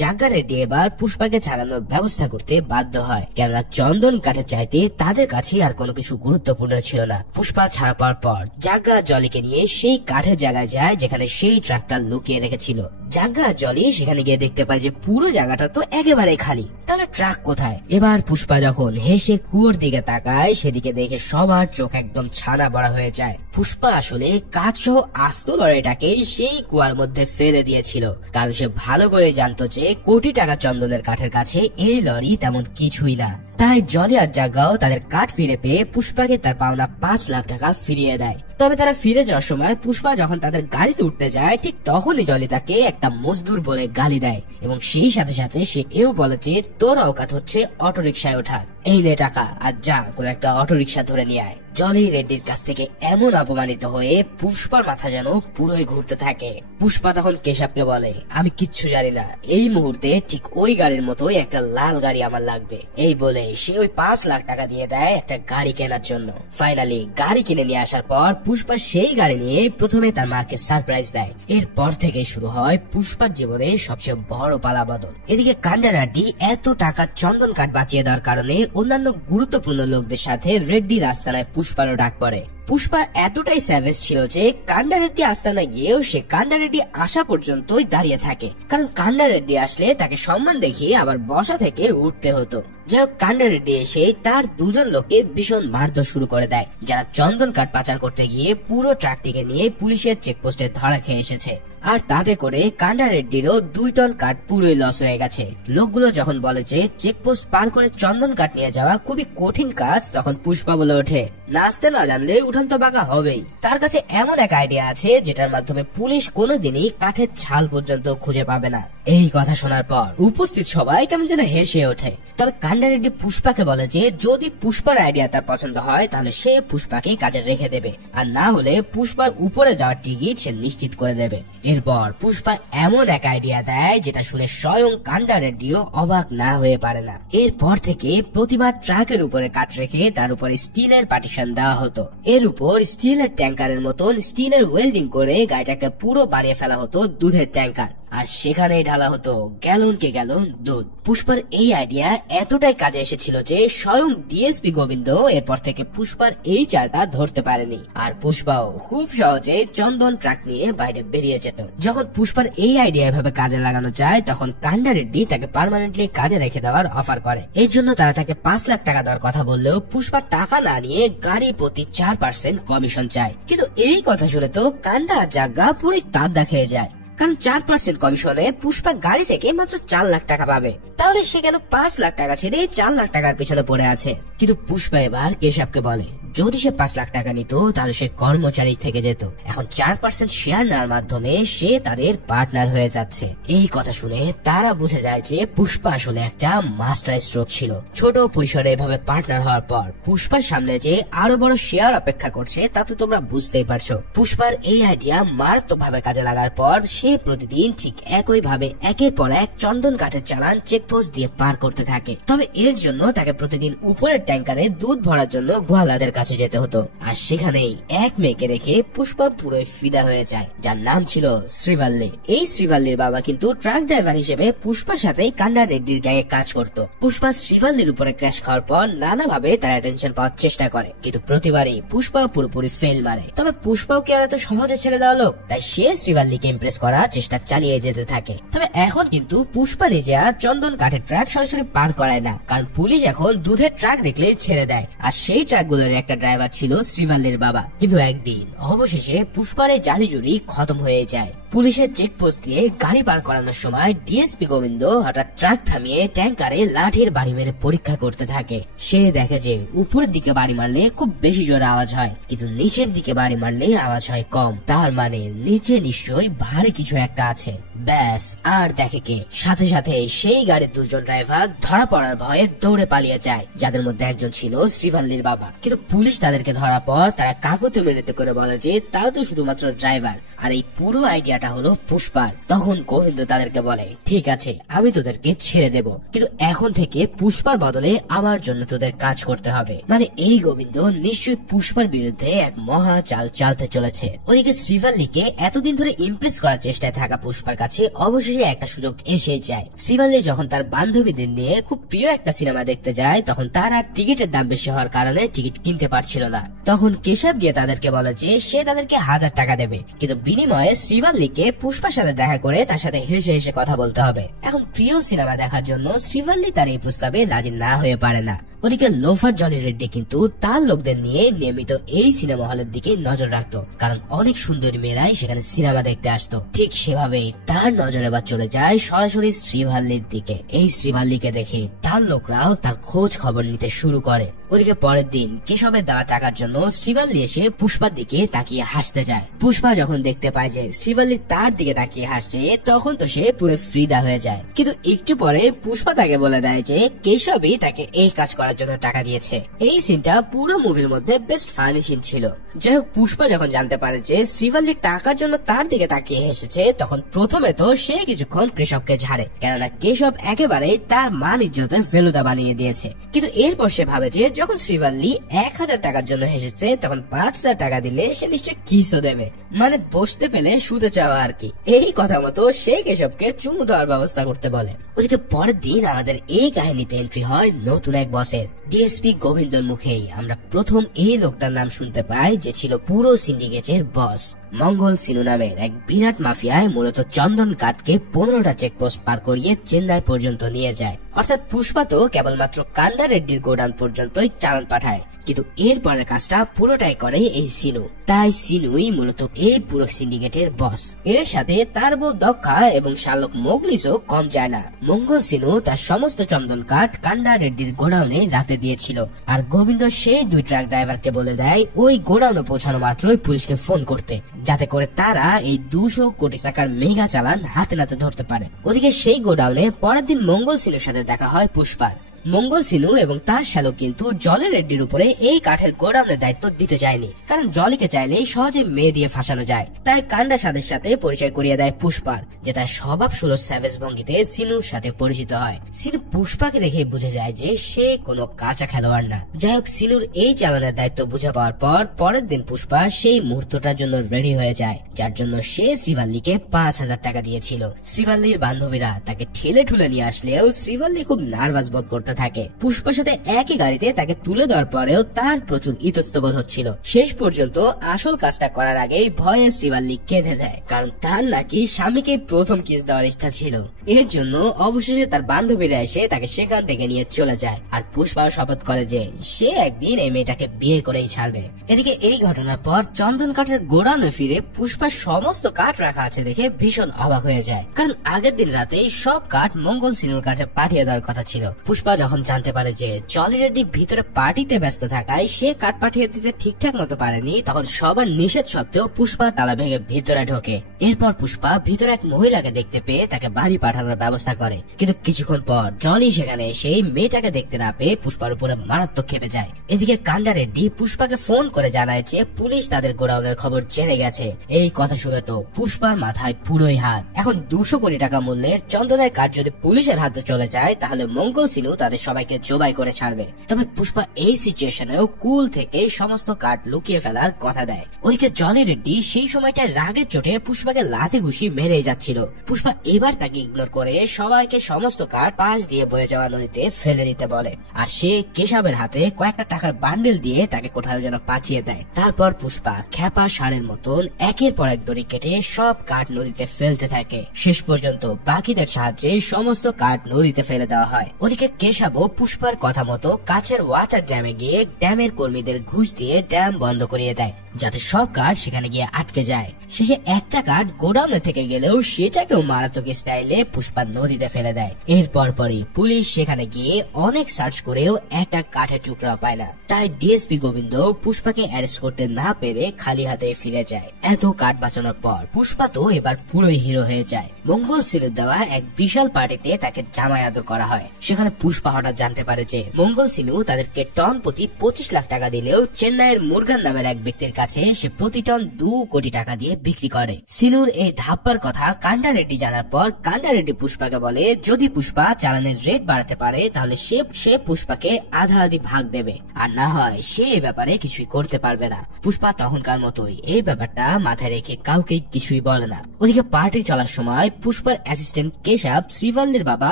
জাগ্গা রেড্ডি এবার পুষ্পাকে ছাড়ানোর ব্যবস্থা করতে বাধ্য হয়, কেননা চন্দন কাঠের চাইতে তাদের কাছে আর কোনো কিছু গুরুত্বপূর্ণ ছিল না। পুষ্পা ছাড়া পাওয়ার পর জাগ্গা জলিকে নিয়ে সেই কাঠের জায়গায় যায় যেখানে সেই ট্রাকটা লুকিয়ে রেখেছিল। জাগ্গা আর জলি সেখানে গিয়ে দেখতে পায় যে পুরো জায়গাটা তো একেবারে খালি, তাহলে ট্রাক কোথায়? এবার পুষ্পা যখন হেসে কুয়োর দিকে তাকায়, সেদিকে দেখে সবার চোখ একদম ছানা বড়া হয়ে যায়। পুষ্পা আসলে কাঠ সহ আস্ত লরিটাকে সেই কুয়ার মধ্যে ফেলে দিয়েছিল, কারণ সে ভালো করে জানতো যে কোটি টাকা চন্দনের কাঠের কাছে এই লরি তেমন কিছুই না। তাই জলি আর জাগ্গাও তাদের কাঠ ফিরে পেয়ে পুষ্পাকে তার পাওনা 5 লাখ টাকা ফিরিয়ে দেয়। তবে তারা ফিরে যাওয়ার সময় পুষ্পা যখন তাদের গাড়িতে উঠতে যায়, ঠিক তখনই জলি তাকে একটা মজদুর বলে গালি দেয় এবং সেই সাথে সাথে সে এও বলে যে তোর অকাত হচ্ছে অটোরিকশায় ওঠার, এই নে টাকা আর যা কোনো একটা অটোরিকশা ধরে নিয়ে আয়। জলি রেড্ডির কাছ থেকে এমন অপমানিত হয়ে পুষ্পার মাথা যেন পুরোই ঘুরতে থাকে। পুষ্পা তখন কেশবকে বলে, আমি কিচ্ছু জানি না, এই মুহূর্তে ঠিক ওই গাড়ির মতোই একটা লাল গাড়ি আমার লাগবে। এই বলে সে ওই 5 লাখ টাকা দিয়ে দেয় একটা গাড়ি কেনার জন্য। ফাইনালি গাড়ি কিনে নিয়ে আসার পর পুষ্পা সেই গাড়ি নিয়ে প্রথমে তার মাকে সারপ্রাইজ দেয়। এরপর থেকে শুরু হয় পুষ্পার জীবনে সবচেয়ে বড় পালাবদল। এদিকে কান্ডা রেড্ডি এত টাকা চন্দন কাঠ বাঁচিয়ে দেওয়ার কারণে অন্যান্য গুরুত্বপূর্ণ লোকদের সাথে রেড্ডির আস্তানায় পুষ্পারও ডাক পড়ে। পুষ্পা এতটাই স্যাভেজ ছিল যে কান্ডা রেড্ডি আস্তানায় গিয়েও সে কান্ডা রেড্ডি আসা পর্যন্তই দাঁড়িয়ে থাকে, কারণ কান্ডা রেড্ডি আসলে তাকে সম্মান দেখিয়ে আবার বসা থেকে উঠতে হতো। যাই হোক, কান্ডা রেড্ডি এসে তার 2 জন লোককে ভীষণ মারধর শুরু করে দেয়, যারা চন্দন কাঠ পাচার করতে গিয়ে পুরো ট্রাকটিকে নিয়ে পুলিশের চেকপোস্টে ধরা খেয়ে এসেছে। আর তাতে করে কান্ডা রেড্ডিরও 2 টন কাঠ পুরোই লস হয়ে গেছে। লোকগুলো যখন বলে যে চেকপোস্ট পার করে চন্দন কাঠ নিয়ে যাওয়া খুবই কঠিন কাজ, তখন পুষ্পা বলে ওঠে, নাচতে না জানলে উঠান তো বাঁকা হবেই। তার কাছে এমন এক আইডিয়া আছে যেটার মাধ্যমে পুলিশ কোনোদিনই কাঠের ছাল পর্যন্ত খুঁজে পাবে না। এই কথা শোনার পর উপস্থিত সবাই কেমন যেন হেসে ওঠে। তবে কান্ডা রেড্ডি পুষ্পাকে বলে যে যদি পুষ্পার আইডিয়া তার পছন্দ হয় তাহলে সে পুষ্পাকে কাজে রেখে দেবে, আর না হলে পুষ্পার উপরে যাওয়ার টিকিট সে নিশ্চিত করে দেবে। এরপর পুষ্পা এমন এক আইডিয়া দেয় যেটা শুনে স্বয়ং কান্ডা রেড্ডিও অবাক না হয়ে পারে না। এরপর থেকে প্রতিবার ট্রাকের উপরে কাঠ রেখে তার উপরে স্টিলের পার্টিশন দেওয়া হতো। এর উপর স্টিলের ট্যাঙ্কারের মতন স্টিলের ওয়েল্ডিং করে গাড়িটাকে পুরো বানিয়ে ফেলা হতো দুধের ট্যাঙ্কার, আর সেখানেই ঢালা হতো গ্যালনকে গ্যালন দুধ। পুষ্পার এই আইডিয়া এতটাই কাজে এসেছিল যে স্বয়ং ডিএসপি গোবিন্দ এরপর থেকে পুষ্পার এই চালটা ধরতে পারেনি, আর পুষ্পাও খুব সহজে চন্দন ট্রাক নিয়ে বাইরে বেরিয়ে যেত। যখন পুষ্পার এই আইডিয়া এভাবে কাজে লাগানো যায়, তখন কান্ডা রেড্ডি তাকে পার্মানেন্টলি কাজে রেখে দেওয়ার অফার করে। এর জন্য তারা তাকে 5 লাখ টাকা দেওয়ার কথা বললেও পুষ্পার টাকা না নিয়ে গাড়ি প্রতি 4% কমিশন চায়। কিন্তু এই কথা শুনে তো কান্ডা আর জাগ্গা পুরো তাবদা খেয়ে যায়, কারণ 4% কমিশনে পুষ্পা গাড়ি থেকে মাত্র 4 লাখ টাকা পাবে। তাহলে সে কেন 5 লাখ টাকা ছেড়ে 4 লাখ টাকার পিছনে পড়ে আছে? কিন্তু পুষ্পা এবার কেশবকে বলে যদি সে 5 লাখ টাকা নিত তাহলে সে কর্মচারী থেকে যেত। এখন 4% শেয়ার নেওয়ার মাধ্যমে সে তাদের পার্টনার হয়ে যাচ্ছে। এই কথা শুনে তারা বুঝে যায় যে পুষ্পা আসলে একটা মাস্টার স্ট্রোক ছিল। ছোট পরিসরে এভাবে পার্টনার হওয়ার পর পুষ্পার সামনে যে আরো বড় শেয়ার অপেক্ষা করছে তা তো তোমরা বুঝতেই পারছো। পুষ্পার এই আইডিয়া মারাত্মক ভাবে কাজে লাগার পর সে প্রতিদিন ঠিক একই ভাবে একের পর এক চন্দন কাঠের চালান চেকপোস্ট দিয়ে পার করতে থাকে। তবে এর জন্য তাকে প্রতিদিন উপরের ট্যাঙ্কারে দুধ ভরার জন্য গোয়ালাদের কাছে যেতে হতো, আর সেখানেই এক মেয়েকে রেখে পুষ্পা পুরো ফিদা হয়ে যায়, যার নাম ছিল শ্রীভাল্লি। এই শ্রীভাল্লির বাবা কিন্তু ট্রাক ড্রাইভার হিসেবে পুষ্পার সাথে কান্ডা রেড্ডির গ্যাংয়ে কাজ করত। পুষ্পা শ্রীভাল্লির উপরে ক্র্যাশ খাওয়ার পর নানাভাবে তার অ্যাটেনশন পাওয়ার চেষ্টা করে, কিন্তু প্রতিবারই পুষ্পা পুরোপুরি ফেল মারে। তবে পুষ্পাও কি আর এত সহজে ছেড়ে দেওয়া লোক? তাই সে শ্রীভাল্লিকে ইমপ্রেস করার চেষ্টা চালিয়ে যেতে থাকে। তবে এখন কিন্তু পুষ্পা নিজে আর চন্দন কাঠের ট্রাক সরাসরি পার করায় না, কারণ পুলিশ এখন দুধের ট্রাক দেখলেই ছেড়ে দেয়, আর সেই ট্রাকগুলোর একটা ড্রাইভার ছিল শ্রীভাল্লির বাবা। কিন্তু একদিন অবশেষে পুষ্পার এই জালিজুরি খতম হয়ে যায়। পুলিশের চেকপোস্ট দিয়ে গাড়ি পার করানোর সময় ডিএসপি গোবিন্দ হঠাৎ ট্রাক থামিয়ে ট্যাঙ্কারে লাঠির বাড়ি মেরে পরীক্ষা করতে থাকে। সে দেখে যে উপরের দিকে বাড়ি মারলে খুব বেশি জোরে আওয়াজ হয়, কিন্তু নিচের দিকে বাড়ি মারলে আওয়াজ হয় কম। তার মানে নিচে নিশ্চয়ই ভারী কিছু একটা আছে। ব্যাস, আর দেখে কে, সাথে সাথে সেই গাড়ির দুজন ড্রাইভার ধরা পড়ার ভয়ে দৌড়ে পালিয়ে যায়, যাদের মধ্যে একজন ছিল শ্রীভাল্লির বাবা। কিন্তু পুলিশ তাদেরকে ধরার পর তারা কাগজে মিনতি করে বলে যে তারা তো শুধুমাত্র ড্রাইভার, আর এই পুরো আইডিয়াটা হলো পুষ্পার। তখন গোবিন্দ তাদেরকে বলে, ঠিক আছে আমি তোদেরকে ছেড়ে দেব, কিন্তু এখন থেকে পুষ্পার বদলে আমার জন্য তোদের কাজ করতে হবে। মানে এই গোবিন্দ নিশ্চয়ই পুষ্পার বিরুদ্ধে এক মহা চাল চালতে চলেছে। ওদিকে শ্রীভাল্লিকে এতদিন ধরে ইমপ্রেস করার চেষ্টায় থাকা পুষ্পার কাছে অবশেষে একটা সুযোগ এসে যায়। শ্রীভাল্লি যখন তার বান্ধবীদের নিয়ে খুব প্রিয় একটা সিনেমা দেখতে যায়, তখন তার আর টিকিটের দাম বেশি হওয়ার কারণে টিকিট কিনতে পারছিল না। তখন কেশব গিয়ে তাদেরকে বলে যে সে তাদেরকে 1000 টাকা দেবে, কিন্তু বিনিময়ে শ্রীভাল্লিকে পুষ্পার সাথে দেখা করে তার সাথে হেসে হেসে কথা বলতে হবে। এখন প্রিয় সিনেমা দেখার জন্য শ্রীভাল্লি তার এই প্রস্তাবে রাজি না হয়ে পারে না। ওদিকে লোফার জনি রেড্ডি কিন্তু তার লোকদের নিয়ে নিয়মিত এই সিনেমা হলের দিকে নজর রাখতো, কারণ অনেক সুন্দরী মেয়েরাই সেখানে সিনেমা দেখতে আসতো। ঠিক সেভাবেই তার নজর এবার চলে যায় সরাসরি শ্রীভাল্লির দিকে। এই শ্রীভাল্লিকে দেখে তার লোকরাও তার খোঁজ খবর নিতে শুরু করে। ওদিকে পরের দিন কেশবের দেওয়া টাকার জন্য শ্রীভাল্লি এসে পুষ্পার দিকে তাকিয়ে হাসতে যায়। পুষ্পা যখন দেখতে পায় যে শ্রীভাল্লি তার দিকে তাকিয়ে হাসছে, তখন তো সে পুরো ফ্রিদা হয়ে যায়। কিন্তু একটু পরে পুষ্পা তাকে বলে দেয় যে কেশবই তাকে এই কাজ করার জন্য টাকা দিয়েছে। এই সিনটা পুরো মুভির মধ্যে বেস্ট ফানি সিন ছিল। যাই হোক, পুষ্পা যখন জানতে পারে যে শ্রীভাল্লি টাকার জন্য তার দিকে তাকিয়ে হেসেছে, তখন প্রথমে তো সে কিছুক্ষণ কেশবকে ঝাড়ে, কেননা কেশব একেবারে তার মান ইজ্জতের ফেলুদা বানিয়ে দিয়েছে। কিন্তু এরপর সে ভাবে যে যখন শ্রীভাল্লি 1000 টাকার জন্য হেসেছে, তখন 5000 টাকা দিলে সে নিশ্চয় কিসও দেবে, মানে বসতে পেলে শুতে চাওয়া আর কি। এই কথা মতো সে কেশবকে চুমু দেওয়ার ব্যবস্থা করতে বলে। ওদিকে পরের দিন আমাদের এই কাহিনীতে এন্ট্রি হয় নতুন এক বসের। ডিএসপি গোবিন্দর মুখেই আমরা প্রথম এই লোকটার নাম শুনতে পাই, যে ছিল পুরো সিন্ডিকেটের বস। মঙ্গল সিনু নামের এক বিরাট মাফিয়ায় মূলত চন্দন কাঠকে 15টা চেকপোস্ট পার করিয়ে চেন্নাই পর্যন্ত নিয়ে যায়। অর্থাৎ পুষ্পা তো কেবলমাত্র কান্ডা রেড্ডির গোডাউন পর্যন্তই চালান পাঠায়, কিন্তু এর পরের কাজটা পুরোটাই করে এই সিনু। তাই সিনুই মূলত এই পুরো সিন্ডিকেটের বস। এর সাথে তার বউ দক্ষা এবং শালক মোগলিসও কম যায় না। মঙ্গল সিনু তার সমস্ত চন্দন কাঠ কান্ডা রেড্ডির গোডাউনে রাতে দিয়েছিল, আর গোবিন্দ সেই 2 ট্রাক ড্রাইভারকে বলে দেয় ওই গোডাউনে পৌঁছানো মাত্রই পুলিশকে ফোন করতে, যাতে করে তারা এই 200 কোটি টাকার মেগা চালান হাতে নাতে ধরতে পারে। ওদিকে সেই গোডাউনে পরের দিন মঙ্গল সিনুর সাথে দেখা হয় পুষ্পার। মঙ্গল সিনু এবং তার শালক কিন্তু জলি রেড্ডির উপরে এই কাঠের গোডাউনের দায়িত্ব দিতে চায়নি, কারণ জলিকে চাইলেই সহজে মেয়ে দিয়ে ফাঁসানো যায়। তাই কান্ডা সাদের সাথে পরিচয় করিয়ে দেয় পুষ্পার, যে তার স্বভাব সুলভ স্যাভেজ ভঙ্গিতে সিনুর সাথে পরিচিত হয়। সিনু পুষ্পাকে দেখে বুঝে যায় যে সে কোনো কাঁচা খেলোয়াড় না। যাই হোক, সিনুর এই চালানের দায়িত্ব বুঝে পাওয়ার পর পরের দিন পুষ্পা সেই মুহূর্তটার জন্য রেডি হয়ে যায়, যার জন্য সে শ্রীভাল্লিকে 5000 টাকা দিয়েছিল। শ্রীভাল্লির বান্ধবীরা তাকে ঠেলে ঠুলে নিয়ে আসলেও শ্রীভাল্লি খুব নার্ভাস বোধ করতে থাকে। পুষ্পার সাথে একই গাড়িতে তাকে তুলে দেওয়ার পরেও তার প্রচুর ইতস্তবোধ হচ্ছিল। শেষ পর্যন্ত আসল কাজটা করার আগেই ভয়ে শ্রীভাল্লি কেঁদে দেয়, কারণ তার নাকি স্বামীকে প্রথম কিস দেওয়ার ইচ্ছা ছিল। এর জন্য অবশেষে তার বান্ধবীরা এসে তাকে সেখান থেকে নিয়ে চলে যায়, আর পুষ্পাও শপথ করে যে সে একদিন এই মেয়েটাকে বিয়ে করেই ছাড়বে। এদিকে এই ঘটনার পর চন্দন কাঠের গোডাউনে ফিরে পুষ্পার সমস্ত কাঠ রাখা আছে দেখে ভীষণ অবাক হয়ে যায়, কারণ আগের দিন রাতেই সব কাঠ মঙ্গল সিনুর কাঠে পাঠিয়ে দেওয়ার কথা ছিল। পুষ্পা যখন জানতে পারে যে জলি রেড্ডি ভিতরে পার্টিতে ব্যস্ত থাকায় সে কাঠ পাঠিয়ে দিতে ঠিকঠাক মতো পারেনি, তখন সবার নিষেধ সত্ত্বেও পুষ্পা তালা ভেঙে ভিতরে ঢোকে। এরপর পুষ্পা ভিতরে এক মহিলাকে দেখতে পেয়ে তাকে বাড়ি পাঠানোর ব্যবস্থা করে, কিন্তু কিছুক্ষণ পর জলি সেখানে এসে মেয়েটাকে দেখতে না পেয়ে পুষ্পার উপরে মারাত্মক খেপে যায়। এদিকে কান্ডা রেড্ডি পুষ্পাকে ফোন করে জানায় যে পুলিশ তাদের গোডাউনের খবর জেনে গেছে। এই কথা শুনে তো পুষ্পার মাথায় পুরোই হাত। এখন 200 কোটি টাকা মূল্যের চন্দনের কাঠ যদি পুলিশের হাতে চলে যায়, তাহলে মঙ্গল সিনু তাদের সবাইকে জবাই করে ছাড়বে। তবে পুষ্পা এই সিচুয়েশনেও কুল থেকে সমস্ত কাঠ লুকিয়ে ফেলার কথা দেয়। ওদিকে জলি রেড্ডি সেই সময়টা রাগের চোটে পুষ্পাকে লাথি ঘুষি মেরে যাচ্ছিল। পুষ্পা এবার তাকে ইগনোর করে সবাইকে সমস্ত কাঠ পাশ দিয়ে বয়ে যাওয়া নদীতে ফেলে দিতে বলে, আর সে কেশবের হাতে কয়েকটা টাকার বান্ডেল দিয়ে তাকে কোথাও যেন পাঠিয়ে দেয়। তারপর পুষ্পা খ্যাপা ষাঁড়ের মতন একের পর এক দড়ি কেটে সব কাঠ নদীতে ফেলতে থাকে। শেষ পর্যন্ত বাকিদের সাহায্যে সমস্ত কাঠ নদীতে ফেলে দেওয়া হয়। ওদিকে কেশব কেশাবও পুষ্পার কথা মতো কাছের ওয়াটার ড্যামে গিয়ে ড্যামের কর্মীদের ঘুষ দিয়ে ড্যাম বন্ধ করিয়ে দেয়, যাতে সব কাঠ সেখানে গিয়ে আটকে যায়। শেষে একটা কাঠ গোডাউনে থেকে গেলেও সেটাকেও মারাত্মক স্টাইলে পুষ্পা নদীতে ফেলে দেয়। এরপর পরই পুলিশ সেখানে গিয়ে অনেক সার্চ করেও একটা কাঠের টুকরা পায় না। তাই ডিএসপি গোবিন্দ পুষ্পাকে অ্যারেস্ট করতে না পেরে খালি হাতে ফিরে যায়। এত কাঠ বাঁচানোর পর পুষ্পা তো এবার পুরোই হিরো হয়ে যায়। মঙ্গল সিনুর দেওয়া এক বিশাল পার্টিতে তাকে জামাই আদর করা হয়। সেখানে পুষ্পা হঠাৎ জানতে পারে যে মঙ্গল সিনু তাদেরকে টন প্রতি 25 লাখ টাকা দিলেও চেন্নাইয়ের মুরগান নামের এক ব্যক্তির কাছে সে প্রতি টন 2 কোটি টাকা দিয়ে বিক্রি করে। সিনুর এই ধাপ্পার কথা কান্ডা রেড্ডি জানার পর কান্ডা রেড্ডি পুষ্পাকে বলে যদি পুষ্পা চালানের রেট বাড়াতে পারে তাহলে সে পুষ্পাকে আধা আধি ভাগ দেবে, আর না হয় সে এই ব্যাপারে কিছুই করতে পারবে না। পুষ্পা তখনকার মতোই এই ব্যাপারটা মাথায় রেখে কাউকে কিছুই বলে না। ওদিকে পার্টি চলার সময় পুষ্পার অ্যাসিস্ট্যান্ট কেশব শ্রীভাল্লির বাবা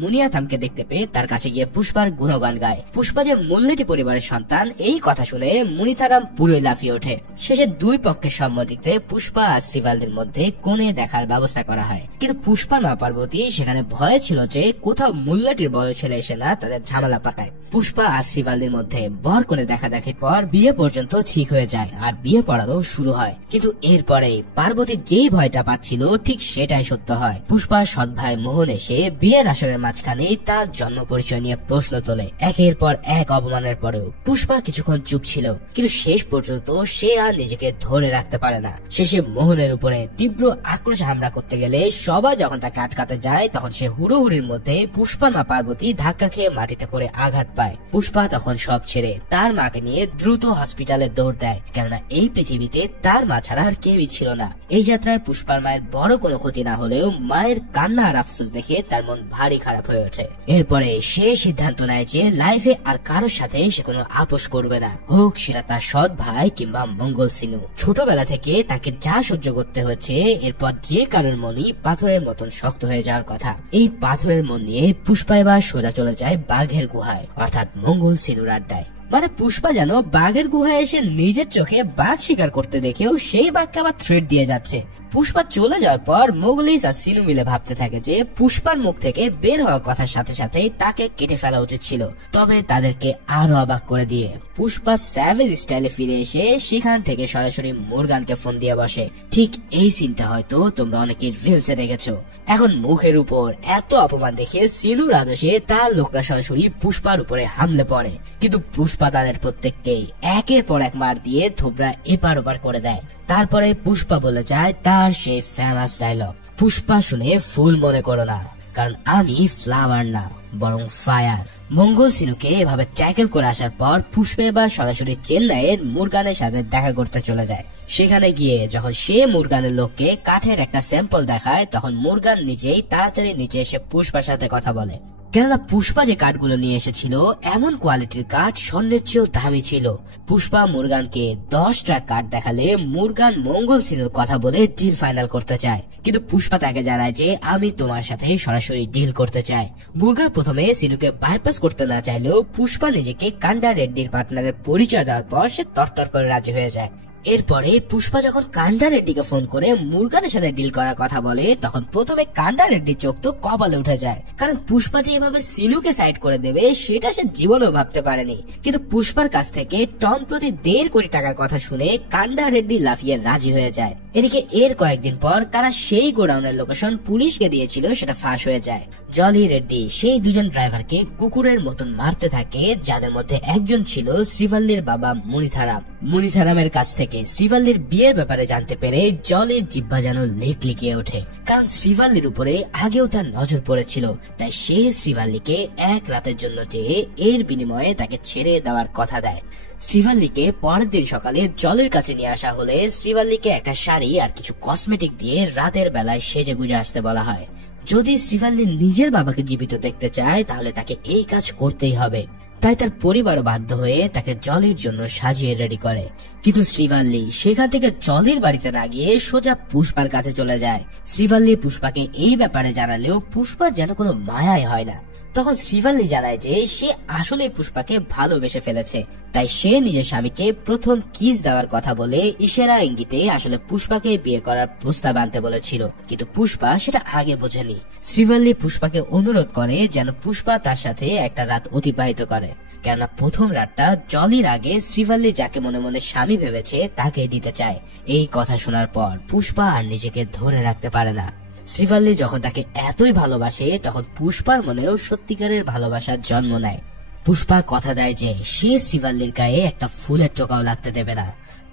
মুনিয়াথামকে দেখতে পেয়ে তার কাছে গিয়ে পুষ্পার গুণগান গায়। পুষ্পা যে মুল্লেটি পরিবারের সন্তান এই কথা শুনে মুনিতারাম পুরোই লাফিয়ে ওঠে। শেষে দুই পক্ষের সম্মতিতে পুষ্পা আর শ্রীভাল্লির মধ্যে কোণে দেখার ব্যবস্থা করা হয়। কিন্তু পুষ্পা মা পার্বতী সেখানে ভয়ে ছিল যে কোথাও মুল্লাটির বড় ছেলে এসে না তাদের ঝামেলা পাকায়। পুষ্পা আর শ্রীভাল্লির মধ্যে বর কোণে দেখা দেখির পর বিয়ে পর্যন্ত ঠিক হয়ে যায় আর বিয়ে পড়ানো শুরু হয়। কিন্তু এরপরে পার্বতী যেই ভয়টা পাচ্ছিল ঠিক সেটাই সত্য হয়। পুষ্পার সৎ ভাই মোহন এসে বিয়ের আসরের মাঝখানে তার জন্ম পরিচয় নিয়ে প্রশ্ন তোলে। একের পর এক অপমানের পরেও পুষ্পা কিছুক্ষণ চুপ ছিল, কিন্তু শেষ পর্যন্ত সে আর নিজেকে ধরে রাখতে পারে না। শেষে মোহনের উপরে তীব্র আক্রোশ হামলা করতে গেলে সবাই যখন তাকে আটকাতে যায় তখন সে হুড়োহুড়ির মধ্যে পুষ্পার মা পার্বতী ধাক্কা খেয়ে মাটিতে পড়ে আঘাত পায়। পুষ্পা তখন সব ছেড়ে তার মাকে নিয়ে দ্রুত হসপিটালে দৌড় দেয়, কেননা এই পৃথিবীতে তার মা ছাড়া আর কেউই ছিল না। এই যাত্রায় পুষ্পার মায়ের বড় কোনো ক্ষতি না হলেও মায়ের কান্না আর আফসোস দেখে তার মন ভারী খারাপ হয়ে ওঠে। এরপরে সে সিদ্ধান্ত নেয় যে লাইফে আর কারোর সাথে সে কোনো আপোষ করবে না, হোক সেটা তার সৎ ভাই কিংবা মঙ্গল সিনু। ছোটবেলা থেকে তাকে যা সহ্য করতে হচ্ছে, এরপর যে কারোর মনই পাথরের মতন শক্ত হয়ে যাওয়ার কথা। এই পাথরের মন নিয়ে পুষ্পা এবার সোজা চলে যায় বাঘের গুহায়, অর্থাৎ মঙ্গল সিনুর আড্ডায়। মানে পুষ্পা যেন বাঘের গুহায় এসে নিজের চোখে বাঘ শিকার করতে দেখেও সেই বাঘকে আবার থ্রেট দিয়ে যাচ্ছে। পুষ্পা চলে যাওয়ার পর মোগলিস আর সিনু মিলে ভাবতে থাকে যে পুষ্পার মুখ থেকে বের হওয়ার কথার সাথে সাথে তাকে কেটে ফেলা উচিত ছিল। তবে তাদেরকে আরো অবাক করে দিয়ে পুষ্পা স্যাভেজ স্টাইলে ফিরে এসে সেখান থেকে সরাসরি মুরগানকে ফোন দিয়ে বসে। ঠিক এই সিনটা হয়তো তোমরা অনেকে রিলসে দেখেছো। এখন মুখের উপর এত অপমান দেখে সিনুর আদেশে তার লোকরা সরাসরি পুষ্পার উপরে হামলে পড়ে, কিন্তু পুষ্পা তাদের প্রত্যেককেই একের পর এক মার দিয়ে থোবরা এপার ওপার করে দেয়। তারপরে পুষ্পা বলে যায় তার সেই ফেমাস ডায়লগ, পুষ্পা শুনে ফুল মনে করো না, কারণ আমি ফ্লাওয়ার না বরং ফায়ার। মঙ্গল সিনুকে এভাবে ট্যাকেল করে আসার পর পুষ্পা এবার সরাসরি চেন্নাইয়ের মুরগানের সাথে দেখা করতে চলে যায়। সেখানে গিয়ে যখন সে মুরগানের লোককে কাঠের একটা স্যাম্পল দেখায় তখন মুরগান নিজেই তাড়াতাড়ি নিচে এসে পুষ্পার সাথে কথা বলে, কেননা পুষ্পা যে কাঠগুলো নিয়ে এসেছিল এমন কোয়ালিটির কাঠ স্বর্ণের চেয়েও দামি ছিল। পুষ্পা মুরগানকে 10 ট্রাক কাঠ দেখালে মুরগান মঙ্গল সিনুর কথা বলে ডিল ফাইনাল করতে চায়, কিন্তু পুষ্পা তাকে জানায় যে আমি তোমার সাথে সরাসরি ডিল করতে চাই। মুরগান প্রথমে সিনুকে বাইপাস করতে না চাইলেও পুষ্পা নিজেকে কান্ডা রেড্ডির পার্টনারের পরিচয় দেওয়ার পর সে তরতর করে রাজি হয়ে যায়। এরপরে পুষ্পা যখন কান্ডা রেড্ডিকে ফোন করে মুরগানের সাথে ডিল করার কথা বলে তখন প্রথমে কান্ডা রেড্ডির চোখ তো কপালে উঠে যায়, কারণ পুষ্পা যে এভাবে সিনুকে সাইড করে দেবে সেটা সে জীবনেও ভাবতে পারেনি। কিন্তু পুষ্পার কাছ থেকে টন প্রতি 1.5 কোটি টাকার কথা শুনে কান্ডা রেড্ডি লাফিয়ে রাজি হয়ে যায়। এদিকে এর কয়েকদিন পর কারা সেই গোডাউনের লোকেশন পুলিশকে দিয়েছিল সেটা ফাঁস হয়ে যায়। জলি রেড্ডি সেই দুজন ড্রাইভারকে কুকুরের মতন মারতে থাকে, যাদের মধ্যে একজন ছিল শ্রীভাল্লির বাবা মুনিথারাম। মুনিথারামের কাছ থেকে শ্রীভাল্লির বিয়ের ব্যাপারে জানতে পেরে জলির জিহ্বা যেন লিকলিকিয়ে ওঠে, কারণ শ্রীভাল্লির উপরে আগেও তার নজর পড়েছিল। তাই সে শ্রীভাল্লিকে এক রাতের জন্য চেয়ে এর বিনিময়ে তাকে ছেড়ে দেওয়ার কথা দেয়। শ্রীভাল্লিকে পরের দিন সকালে জলের কাছে নিয়ে আসা হলে শ্রীভাল্লিকে একটা শাড়ি আর কিছু কসমেটিক দিয়ে রাতের বেলায় সেজে গুজে আসতে বলা হয়। যদি শ্রীভাল্লি নিজের বাবাকে জীবিত দেখতে চায় তাহলে তাকে এই কাজ করতেই হবে। তাই তার পরিবার বাধ্য হয়ে তাকে জলের জন্য সাজিয়ে রেডি করে। কিন্তু শ্রীভাল্লি সেখান থেকে জলির বাড়িতে না গিয়ে সোজা পুষ্পার কাছে চলে যায়। শ্রীভাল্লি পুষ্পাকে এই ব্যাপারে জানালেও পুষ্পার যেন কোনো মায়াই হয় না। তখন শ্রীভাল্লি জানায় যে সে আসলে পুষ্পাকে ভালোবেসে ফেলেছে, তাই সে নিজের স্বামীকে প্রথম কিস দেওয়ার কথা বলে ইশারা ইঙ্গিতে আসলে পুষ্পাকে বিয়ে করার প্রস্তাব আনতে বলেছিল, কিন্তু পুষ্পা সেটা আগে বোঝেনি। শ্রীভাল্লি পুষ্পাকে অনুরোধ করে যেন পুষ্পা তার সাথে একটা রাত অতিবাহিত করে, কেননা প্রথম রাতটা জলির আগে শ্রীভাল্লি যাকে মনে মনে স্বামী ভেবেছে তাকে দিতে চায়। এই কথা শোনার পর পুষ্পা আর নিজেকে ধরে রাখতে পারে না। শ্রীভাল্লি যখন তাকে এতই ভালোবাসে তখন পুষ্পার মনেও সত্যিকারের ভালোবাসার জন্ম নেয়। পুষ্পা কথা দেয় যে সে শ্রীভাল্লির গায়ে একটা ফুলের টোকাও লাগতে দেবে না।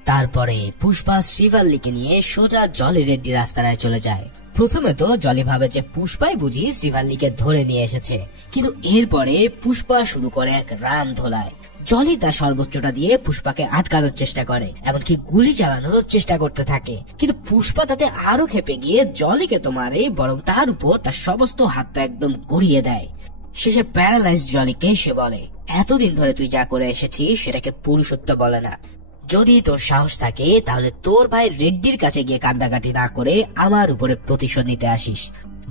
তারপরে পুষ্পা শ্রীভাল্লিকে নিয়ে সোজা জলি রেড্ডি রাস্তায় চলে যায়। প্রথমে তো জলি ভাবে যে পুষ্পাই বুঝি শ্রীভাল্লিকে ধরে নিয়ে এসেছে, কিন্তু এরপরে পুষ্পা শুরু করে এক রাম ধোলায়। জলি তার সর্বোচ্চটা দিয়ে পুষ্পাকে আটকানোর চেষ্টা করে, এমনকি গুলি চালানোর চেষ্টা করতে থাকে, কিন্তু পুষ্পা তাতে আরো ক্ষেপে গিয়ে জলিকে তো মারে, বরং তার উপর তার সমস্ত হাতটা একদম গড়িয়ে দেয়। শেষে প্যারালাইজ জলিকে সে বলে, এতদিন ধরে তুই যা করে এসেছিস সেটাকে পুরুষত্ব বলে না। যদি তোর সাহস থাকে তাহলে তোর ভাই রেড্ডির কাছে গিয়ে কান্দাকাটি না করে আমার উপরে প্রতিশোধ নিতে আসিস।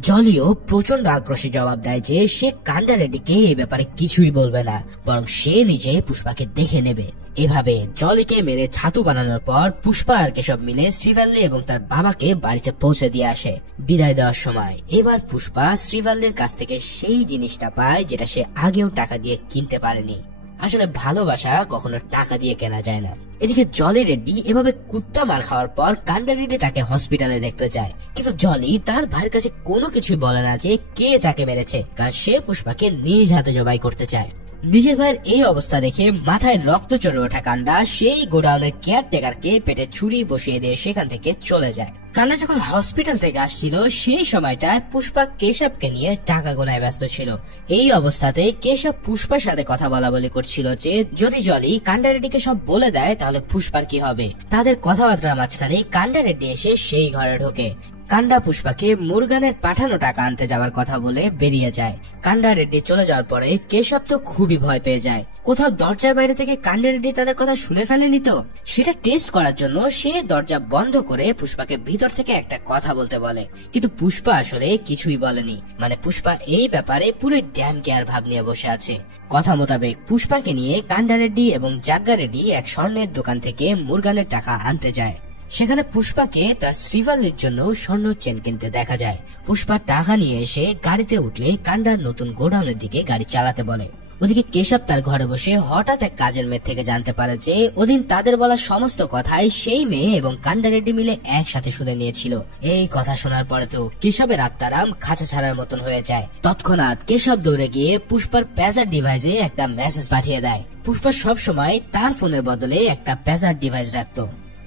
জলিও প্রচন্ড আক্রোশে জবাব দেয় যে সে কান্ডা রেড্ডিকে এই ব্যাপারে কিছুই বলবে না, বরং সে নিজে পুষ্পাকে দেখে নেবে। এভাবে জলিকে মেরে ছাতু বানানোর পর পুষ্পা আর কেশব মিলে শ্রীভাল্লি এবং তার বাবাকে বাড়িতে পৌঁছে দিয়ে আসে। বিদায় দেওয়ার সময় এবার পুষ্পা শ্রীভাল্লির কাছ থেকে সেই জিনিসটা পায় যেটা সে আগেও টাকা দিয়ে কিনতে পারেনি। আসলে ভালোবাসা কখনো টাকা দিয়ে কেনা যায় না। এদিকে জলি রেড্ডি এভাবে কুত্তা মার খাওয়ার পর কান্ডা রেড্ডি তাকে হসপিটালে দেখতে যায়, কিন্তু জলি তার ভাইয়ের কাছে কোনো কিছুই বলে না যে কে তাকে মেরেছে, কারণ সে পুষ্পাকে নিজ হাতে জবাই করতে চায়। নিজের ভাইয়ের এই অবস্থা দেখে মাথায় রক্ত চড়ে ওঠা কান্ডা সেই গোডাউনের কেয়ারটেকারকে পেটে ছুরি বসিয়ে দিয়ে সেখান থেকে চলে যায়। কান্ডা যখন হসপিটাল থেকে আসছিল সেই সময়টায় পুষ্পা কেশবকে নিয়ে টাকা গোনায় ব্যস্ত ছিল। এই অবস্থাতে কেশব পুষ্পার সাথে কথা বলা বলি করছিল যে যদি জলি কান্ডা রেড্ডিকে সব বলে দেয় তাহলে পুষ্পার কি হবে। তাদের কথাবার্তার মাঝখানে কান্ডা রেড্ডি এসে সেই ঘরে ঢোকে। কান্ডা পুষ্পাকে মুরগানের পাঠানো টাকা আনতে যাওয়ার কথা বলে বেরিয়ে যায়। কান্ডা রেড্ডি চলে যাওয়ার পরে কেশব তো খুবই ভয় পেয়ে যায়। কোথাও দরজার বাইরে থেকে কান্ডা রেড্ডি তাদের কথা শুনে ফেলেনি তো, সেটা টেস্ট করার জন্য সে দরজা বন্ধ করে পুষ্পাকে ভিতর থেকে একটা কথা বলতে বলে, কিন্তু পুষ্পা আসলে কিছুই বলেনি। মানে পুষ্পা এই ব্যাপারে পুরো ড্যাম কেয়ার ভাব নিয়ে বসে আছে। কথা মোতাবেক পুষ্পাকে নিয়ে কান্ডা রেড্ডি এবং জাগ্গা রেড্ডি এক স্বর্ণের দোকান থেকে মুরগানের টাকা আনতে যায়। সেখানে পুষ্পাকে তার শ্রীভাল্লির জন্য স্বর্ণ চেন কিনতে দেখা যায়। পুষ্পা টাকা নিয়ে এসে গাড়িতে উঠলে কান্ডার নতুন গোডাউনের দিকে গাড়ি চালাতে বলে। ওদিকে কেশব তার ঘরে বসে হঠাৎ এক কাজের মেয়ে থেকে জানতে পারে যে ওদিন তাদের বলা সমস্ত কথাই সেই মেয়ে এবং কান্ডা রেড্ডি মিলে একসাথে শুনে নিয়েছিল। এই কথা শোনার পরে তো কেশবের আত্মারাম খাঁচা ছাড়ার মতন হয়ে যায়। তৎক্ষণাৎ কেশব দৌড়ে গিয়ে পুষ্পার প্যাজার ডিভাইসে একটা মেসেজ পাঠিয়ে দেয়। পুষ্পা সব সময় তার ফোনের বদলে একটা প্যাজার ডিভাইস রাখতো,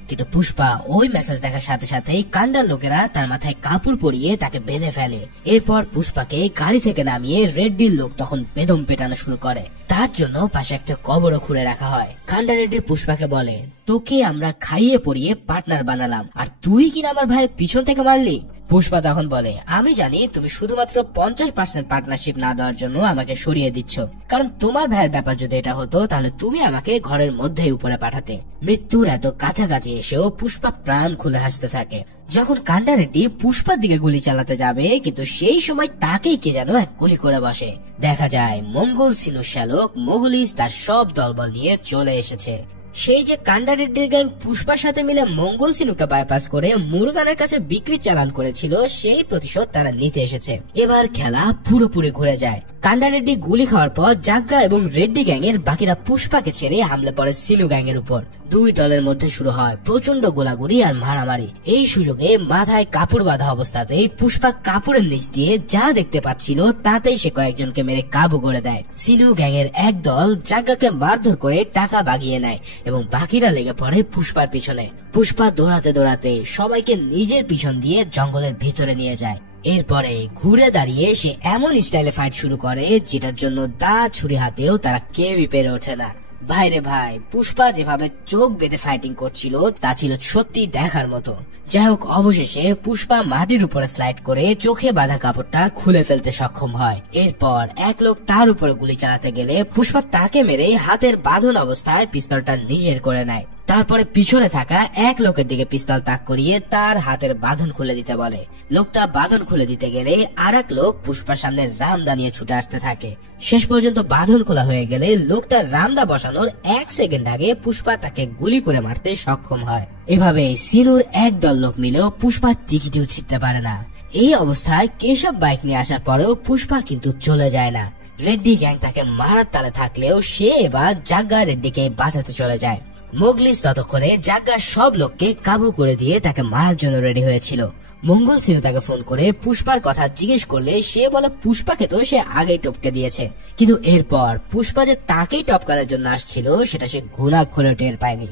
কিন্তু পুষ্পা ওই মেসেজ দেখার সাথে সাথেই কান্ডার লোকেরা তার মাথায় কাপড় পরিয়ে তাকে বেঁধে ফেলে। এরপর পুষ্পাকে গাড়ি থেকে নামিয়ে রেড্ডির লোক তখন বেদম পেটানো শুরু করে। তার জন্য পাশে একটা কবরও খুঁড়ে রাখা হয়। কান্ডা রেড্ডি পুষ্পাকে বলে, তোকে আমরা খাইয়ে পরিয়ে পার্টনার বানালাম আর তুই কিনা আমার ভাইয়ের পিছন থেকে মারলি। পুষ্পা তখন বলে, আমি জানি তুমি শুধুমাত্র 50% পার্টনারশিপ না দেওয়ার জন্য আমাকে সরিয়ে দিচ্ছ, কারণ তোমার ভাইয়ের ব্যাপার যদি এটা হতো তাহলে তুমি আমাকে ঘরের মধ্যেই উপরে পাঠাতে। মৃত্যুর এত কাছাকাছি এসেও পুষ্পা প্রাণ খুলে হাসতে থাকে। যখন কান্ডা রেড্ডি পুষ্পার দিকে গুলি চালাতে যাবে, কিন্তু সেই সময় তাকেই কে যেন এক গুলি করে বসে। দেখা যায় মঙ্গল সিনু শ্যালক মোগলিস তার সব দলবল নিয়ে চলে এসেছে। সেই যে কান্ডা রেড্ডির গ্যাং পুষ্পার সাথে মিলে মঙ্গল সিনুকে বাইপাস করে মুরগানের কাছে বিক্রি চালান করেছিল, সেই প্রতিশোধ তারা নিতে এসেছে। এবার খেলা পুরোপুরি ঘুরে যায়। কান্ডা রেড্ডি গুলি খাওয়ার পর জাগ্গা এবং রেড্ডি গ্যাং এর বাকিরা পুষ্পাকে ছেড়ে হামলে পড়ে সিনু গ্যাং এর উপর। দুই দলের মধ্যে শুরু হয় প্রচন্ড গোলাগুলি আর মারামারি। এই সুযোগে মাথায় কাপড় বাঁধা অবস্থাতেই পুষ্পা কাপড়ের নিচ দিয়ে যা দেখতে পাচ্ছিল তাতেই সে কয়েকজনকে মেরে কাবু করে দেয়। সিনু গ্যাং এর এক দল জাগ্গাকে মারধর করে টাকা বাগিয়ে নেয় এবং বাকিরা লেগে পড়ে পুষ্পার পিছনে। পুষ্পা দৌড়াতে দৌড়াতে সবাইকে নিজের পিছন দিয়ে জঙ্গলের ভিতরে নিয়ে যায়। এরপরে ঘুরে দাঁড়িয়ে সে এমন স্টাইলে ফাইট শুরু করে যেটার জন্য দা ছুরি হাতেও তারা কেউই পেরে ওঠে না। ভাইরে ভাই, পুষ্পা যেভাবে চোখ বেঁধে ফাইটিং করছিল তা ছিল সত্যি দেখার মতো। যাই হোক, অবশেষে পুষ্পা মাটির উপরে স্লাইড করে চোখে বাঁধা কাপড়টা খুলে ফেলতে সক্ষম হয়। এরপর এক লোক তার উপরে গুলি চালাতে গেলে পুষ্পা তাকে মেরে হাতের বাঁধন অবস্থায় পিস্তলটা নিজের করে নেয়। তারপরে পিছনে থাকা এক লোকের দিকে পিস্তল তাক করিয়ে তার হাতের বাঁধন খুলে দিতে বলে। লোকটা বাঁধন খুলে দিতে গেলে আর এক লোক পুষ্পার সামনে রামদা নিয়ে ছুটে আসতে থাকে। শেষ পর্যন্ত বাঁধন খোলা হয়ে গেলে লোকটা রামদা বসানোর 1 সেকেন্ড আগে পুষ্পা তাকে গুলি করে মারতে সক্ষম হয়। এভাবে সিনুর একদল লোক মিলেও পুষ্পার টিকিটিও ছিটতে পারে না। এই অবস্থায় কেশব বাইক নিয়ে আসার পরেও পুষ্পা কিন্তু চলে যায় না। রেড্ডি গ্যাং তাকে মারার তালে থাকলেও সে এবার জাগ্গা রেড্ডিকে বাঁচাতে চলে যায়। মোগলিস ততক্ষণে জাগ্গার সব লোককে কাবু করে দিয়ে তাকে মারার জন্য রেডি হয়েছিল। মঙ্গল সিনু তাকে ফোন করে পুষ্পার কথা জিজ্ঞেস করলে সে বলে পুষ্পাকে তো সে আগেই টপকে দিয়েছে, কিন্তু এরপর পুষ্পা যে তাকেই টপকানোর জন্য আসছিল সেটা সে ঘুণাক্ষরে টের পায়নি।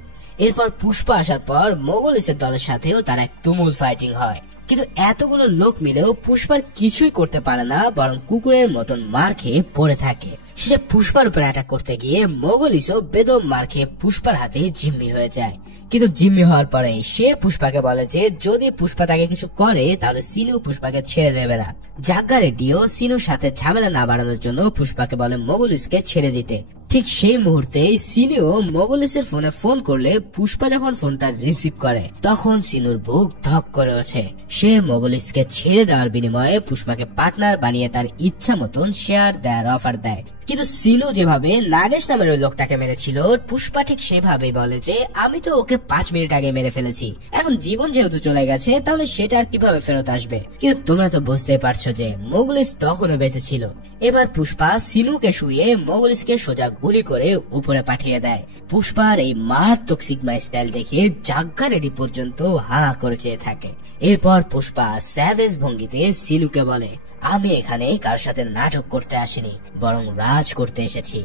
এরপর পুষ্পা আসার পর মোগলিসের দলের সাথেও তার এক তুমুল ফাইটিং হয়, কিন্তু এতগুলো লোক মিলেও পুষ্পার কিছুই করতে পারে না, বরং কুকুরের মতন মার খেয়ে পড়ে থাকে। সে পুষ্পার উপর অ্যাটাক করতে গিয়ে মোগলিসও বেদম মার খেয়ে পুষ্পার হাতে জিম্মি হয়ে যায়। কিন্তু জিম্মি হওয়ার পরে সে পুষ্পাকে বলে যে যদি পুষ্পা তাকে কিছু করে তাহলে সিনু পুষ্পাকে ছেড়ে দেবে না। জাগ্গা রেড্ডিও সিনুর সাথে ঝামেলা না বাড়ানোর জন্য পুষ্পাকে বলে মোগলিসকে ছেড়ে দিতে। ঠিক সেই মুহূর্তে সিনুও মোগলিসের ফোনে ফোন করলে পুষ্পা যখন ফোনটা রিসিভ করে তখন সিনুর বুক ধক করে ওঠে। সে মোগলিসকে ছেড়ে দেওয়ার বিনিময়ে পুষ্পাকে পার্টনার বানিয়ে তার ইচ্ছা মতন শেয়ার দেওয়ার অফার দেয়। কিন্তু সিনু যেভাবে নাগেশ নামের ওই লোকটাকে মেরেছিল পুষ্পা ঠিক সেভাবেই বলে যে আমি তো ওকে 5 মিনিট আগে মেরে ফেলেছি, এখন জীবন যেহেতু চলে গেছে তাহলে সেটা আর কিভাবে ফেরত আসবে। কিন্তু তোমরা তো বুঝতেই পারছো যে মোগলিস তখনও বেঁচে ছিল। এবার পুষ্পা সিনুকে শুয়ে মোগলিসকে সোজা গুলি করে উপরে পাঠিয়ে দেয়। পুষ্পার এই মারাত্মক সিগমা স্টাইল দেখে জাগ্গা রেডি পর্যন্ত হা করে চেয়ে থাকে। এরপর পুষ্পা স্যাভেজ ভঙ্গিতে সিনুকে বলে আমি এখানে কার সাথে নাটক করতে আসিনি, বরং রাজ করতে এসেছি।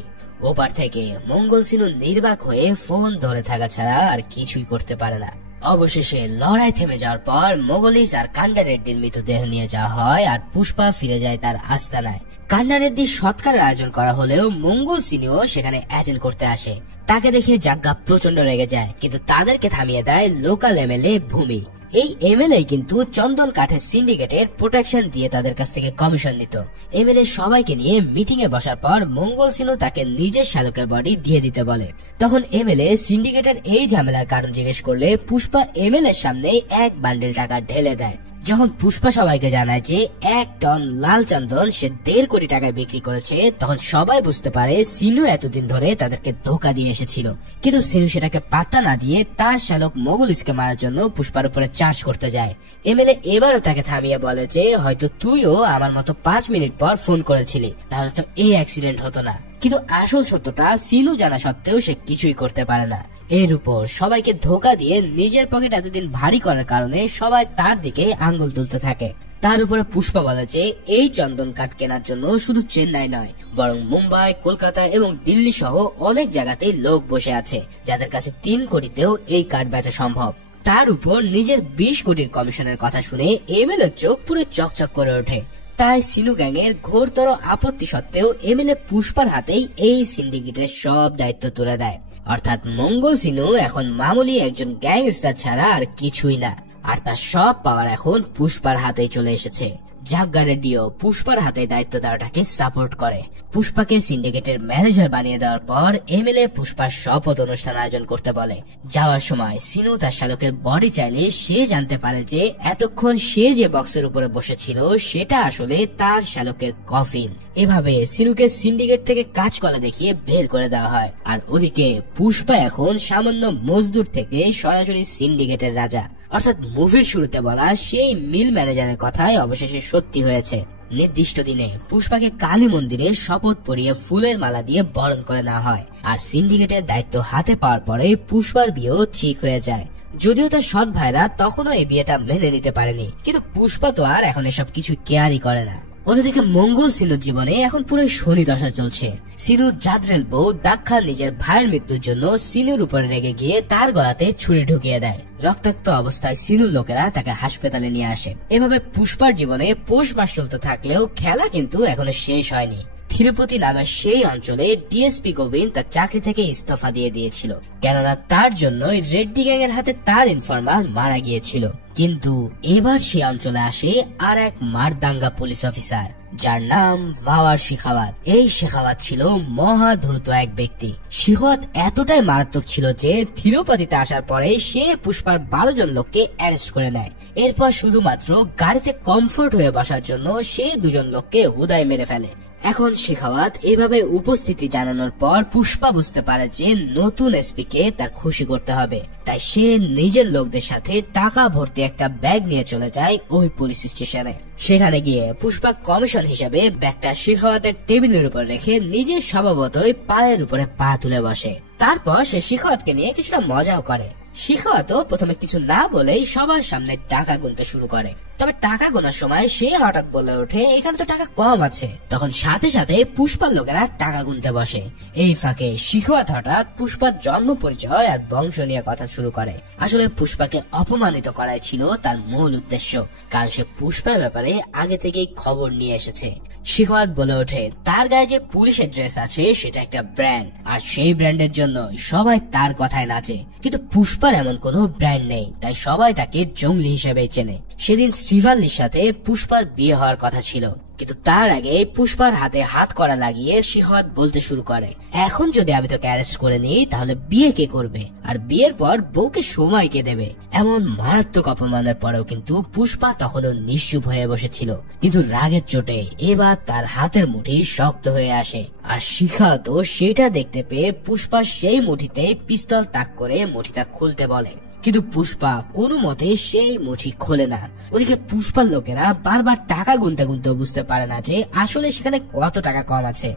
ওপার থেকে মঙ্গল সিনু নির্বাক হয়ে ফোন ধরে থাকা ছাড়া আর কিছুই করতে পারে না। অবশেষে লড়াই থেমে যাওয়ার পর মোগলিস আর কান্ডা রেড্ডির মৃতদেহ নিয়ে যাওয়া হয় আর পুষ্পা ফিরে যায় তার আস্তানায়। কান্ডা রেড্ডির সৎকারের আয়োজন করা হলেও মঙ্গল সিনুও সেখানে অ্যাটেন্ড করতে আসে। তাকে দেখে জাগ্গা প্রচন্ড রেগে যায়, কিন্তু তাদেরকে থামিয়ে দেয় লোকাল এমএলএ ভূমি। এই এমএলএ কিন্তু চন্দন কাঠের সিন্ডিকেটের প্রোটেকশন দিয়ে তাদের কাছ থেকে কমিশন নিত। এমএলএ সবাইকে নিয়ে মিটিং এ বসার পর মঙ্গল সিনু তাকে নিজের শালকের বডি দিয়ে দিতে বলে। তখন এমএলএ সিন্ডিকেটের এই ঝামেলার কারণ জিজ্ঞেস করলে পুষ্পা এমএলএ এর সামনে 1 বান্ডেল টাকা ঢেলে দেয়। যখন পুষ্পা সবাইকে জানায় যে 1 টন লাল চন্দন সে 1.5 কোটি টাকায় বিক্রি করেছে, তখন সবাই বুঝতে পারে সিনু এতদিন ধরে তাদেরকে ধোকা দিয়ে এসেছিল। কিন্তু সিনু সেটাকে পাত্তা না দিয়ে তার শালক মোগলিসকে মারার জন্য পুষ্পার উপরে চার্জ করতে যায়। এমএলএ এবারও তাকে থামিয়ে বলে যে হয়তো তুইও আমার মতো 5 মিনিট পর ফোন করেছিলি, তাহলে তো এই অ্যাক্সিডেন্ট হতো না। কিন্তু আসল সত্যটা সিনু জানা সত্ত্বেও সে কিছুই করতে পারে না। এর উপর সবাইকে ধোকা দিয়ে নিজের পকেট এতদিন ভারী করার কারণে সবাই তার দিকে আঙ্গুল তুলতে থাকে। তার উপরে পুষ্পা বলে যে এই চন্দন কাঠ কেনার জন্য শুধু চেন্নাই নয়, বরং মুম্বাই, কলকাতা এবং দিল্লি সহ অনেক জায়গাতেই লোক বসে আছে যাদের কাছে 3 কোটিতেও এই কাঠ বেচা সম্ভব। তার উপর নিজের 20 কোটির কমিশনের কথা শুনে এমএলএ চোখ পুরো চকচক করে ওঠে। তাই সিনু গ্যাং এর ঘোরতর আপত্তি সত্ত্বেও এমএলএ পুষ্পার হাতেই এই সিন্ডিকেটের সব দায়িত্ব তুলে দেয়। অর্থাৎ মঙ্গল সিনু এখন মামুলি একজন গ্যাংস্টার ছাড়া আর কিছুই না, আর তার সব পাওয়ার এখন পুষ্পার হাতেই চলে এসেছে। জাগ্গা রেড্ডিও পুষ্পার হাতে দায়িত্ব দেওয়াটাকে সাপোর্ট করে। পুষ্পাকে সিন্ডিকেটের ম্যানেজার বানিয়ে দেওয়ার পর এমএলএ পুষ্পার শপথ অনুষ্ঠান আয়োজন করতে বলে। যাওয়ার সময় সিনু তার শালকের বডি চাইলে সে জানতে পারে যে এতক্ষণ সে যে বক্সের উপরে বসেছিল সেটা আসলে তার শালকের কফিন। এভাবে সিনুকে সিন্ডিকেট থেকে কাজ করা দেখিয়ে বের করে দেওয়া হয়। আর ওদিকে পুষ্পা এখন সামান্য মজদুর থেকে সরাসরি সিন্ডিকেটের রাজা। অর্থাৎ মুভির শুরুতে বলা সেই মিল ম্যানেজারের কথাই অবশেষে সত্যি হয়েছে। নির্দিষ্ট দিনে পুষ্পাকে কালী মন্দিরে শপথ পরিয়ে ফুলের মালা দিয়ে বরণ করে নেওয়া হয়। আর সিন্ডিকেটের দায়িত্ব হাতে পাওয়ার পরে পুষ্পার বিয়েও ঠিক হয়ে যায়। যদিও তার সৎ ভাইরা তখনও এই বিয়েটা মেনে নিতে পারেনি, কিন্তু পুষ্পা তো আর এখন এসব কিছু কেয়ারই করে না। অন্যদিকে মঙ্গল সিনুর জীবনে এখন পুরো শনি দশা চলছে। সিনুর জাদ্রেল বউ দাক্ষা নিজের ভাইয়ের মৃত্যুর জন্য সিনুর উপরে রেগে গিয়ে তার গলাতে ছুরি ঢুকিয়ে দেয়। রক্তাক্ত অবস্থায় সিনুর লোকেরা তাকে হাসপাতালে নিয়ে আসে। এভাবে পুষ্পার জীবনে পৌষ মাস চলতে থাকলেও খেলা কিন্তু এখনো শেষ হয়নি। তিরুপতি নামের সেই অঞ্চলে ডিএসপি গোবিন্দ তার চাকরি থেকে ইস্তফা দিয়ে দিয়েছিল, কেননা তার জন্যই রেড্ডি গ্যাং এর হাতে তার ইনফরমার মারা গিয়েছিল। কিন্তু এবার সে অঞ্চলে আসে আর এক মারদাঙ্গা পুলিশ অফিসার, যার নাম ভাওয়ার শেখাওয়াত। এই শেখাওয়াত ছিল মহা দ্রুত এক ব্যক্তি। শেখাওয়াত এতটাই মারাত্মক ছিল যে থিরুপতিতে আসার পরে সে পুষ্পার 12 জন লোককে অ্যারেস্ট করে নেয়। এরপর শুধুমাত্র গাড়িতে কমফোর্ট হয়ে বসার জন্য সে 2 জন লোককে উদয় মেরে ফেলে। এখন শেখাওয়াত এভাবে উপস্থিতি জানানোর পর পুষ্পা বুঝতে পারে যে নতুন এসপি কে তার খুশি করতে হবে, তাই সে নিজের লোকদের সাথে টাকা ভর্তি একটা ব্যাগ নিয়ে চলে যায় ওই পুলিশ স্টেশনে। সেখানে গিয়ে পুষ্পা কমিশন হিসেবে ব্যাগটা শেখাওয়াতের টেবিলের উপর রেখে নিজের স্বভাবতই পায়ের উপরে পা তুলে বসে। তারপর সে শেখাওয়াতকে নিয়ে কিছুটা মজাও করে। শেখাওয়াত প্রথমে কিছু না বলেই সবার সামনে টাকা গুনতে শুরু করে। তবে টাকা গোনার সময় সে হঠাৎ বলে ওঠে এখানে তো টাকা কম আছে। তখন সাথে সাথে পুষ্পার লোকেরা টাকা গুনতে বসে। এই ফাঁকে শেখাওয়াত হঠাৎ পুষ্পার জন্ম পরিচয় আর বংশ নিয়ে কথা শুরু করে। আসলে পুষ্পাকে অপমানিত করাই ছিল তার মূল উদ্দেশ্য, কারণ সে পুষ্পার ব্যাপারে আগে থেকেই খবর নিয়ে এসেছে। শেখাওয়াত বলে ওঠে তার গায়ে যে পুলিশের ড্রেস আছে সেটা একটা ব্র্যান্ড, আর সেই ব্র্যান্ডের জন্য সবাই তার কথায় নাচে। কিন্তু পুষ্পার এমন কোনো ব্র্যান্ড নেই, তাই সবাই তাকে জঙ্গলি হিসেবে চেনে। সেদিন শ্রীভাল্লির সাথে পুষ্পার বিয়ে হওয়ার কথা ছিল, কিন্তু তার আগে পুষ্পার হাতে হাত করা লাগিয়ে শেখাওয়াত বলতে শুরু করে এখন যদি আমি তোকে অ্যারেস্ট করে নিই তাহলে বিয়ে কে করবে, আর বিয়ের পর বউকে সময় কে দেবে। এমন মারাত্মক অপমানের পরেও কিন্তু পুষ্পা তখনও নিশ্চুপ হয়ে বসেছিল। কিন্তু রাগের চোটে এবার তার হাতের মুঠি শক্ত হয়ে আসে, আর শেখাওয়াত সেটা দেখতে পেয়ে পুষ্পা সেই মুঠিতে পিস্তল তাক করে মুঠিটা খুলতে বলে। কিন্তু পুষ্পা কোনো মতে সেই মুঠি খোলে না। ওদিকে পুষ্পার লোকেরা বারবার টাকা গুনতে গুনতে বুঝতে পারে না যে আসলে সেখানে কত টাকা কম আছে।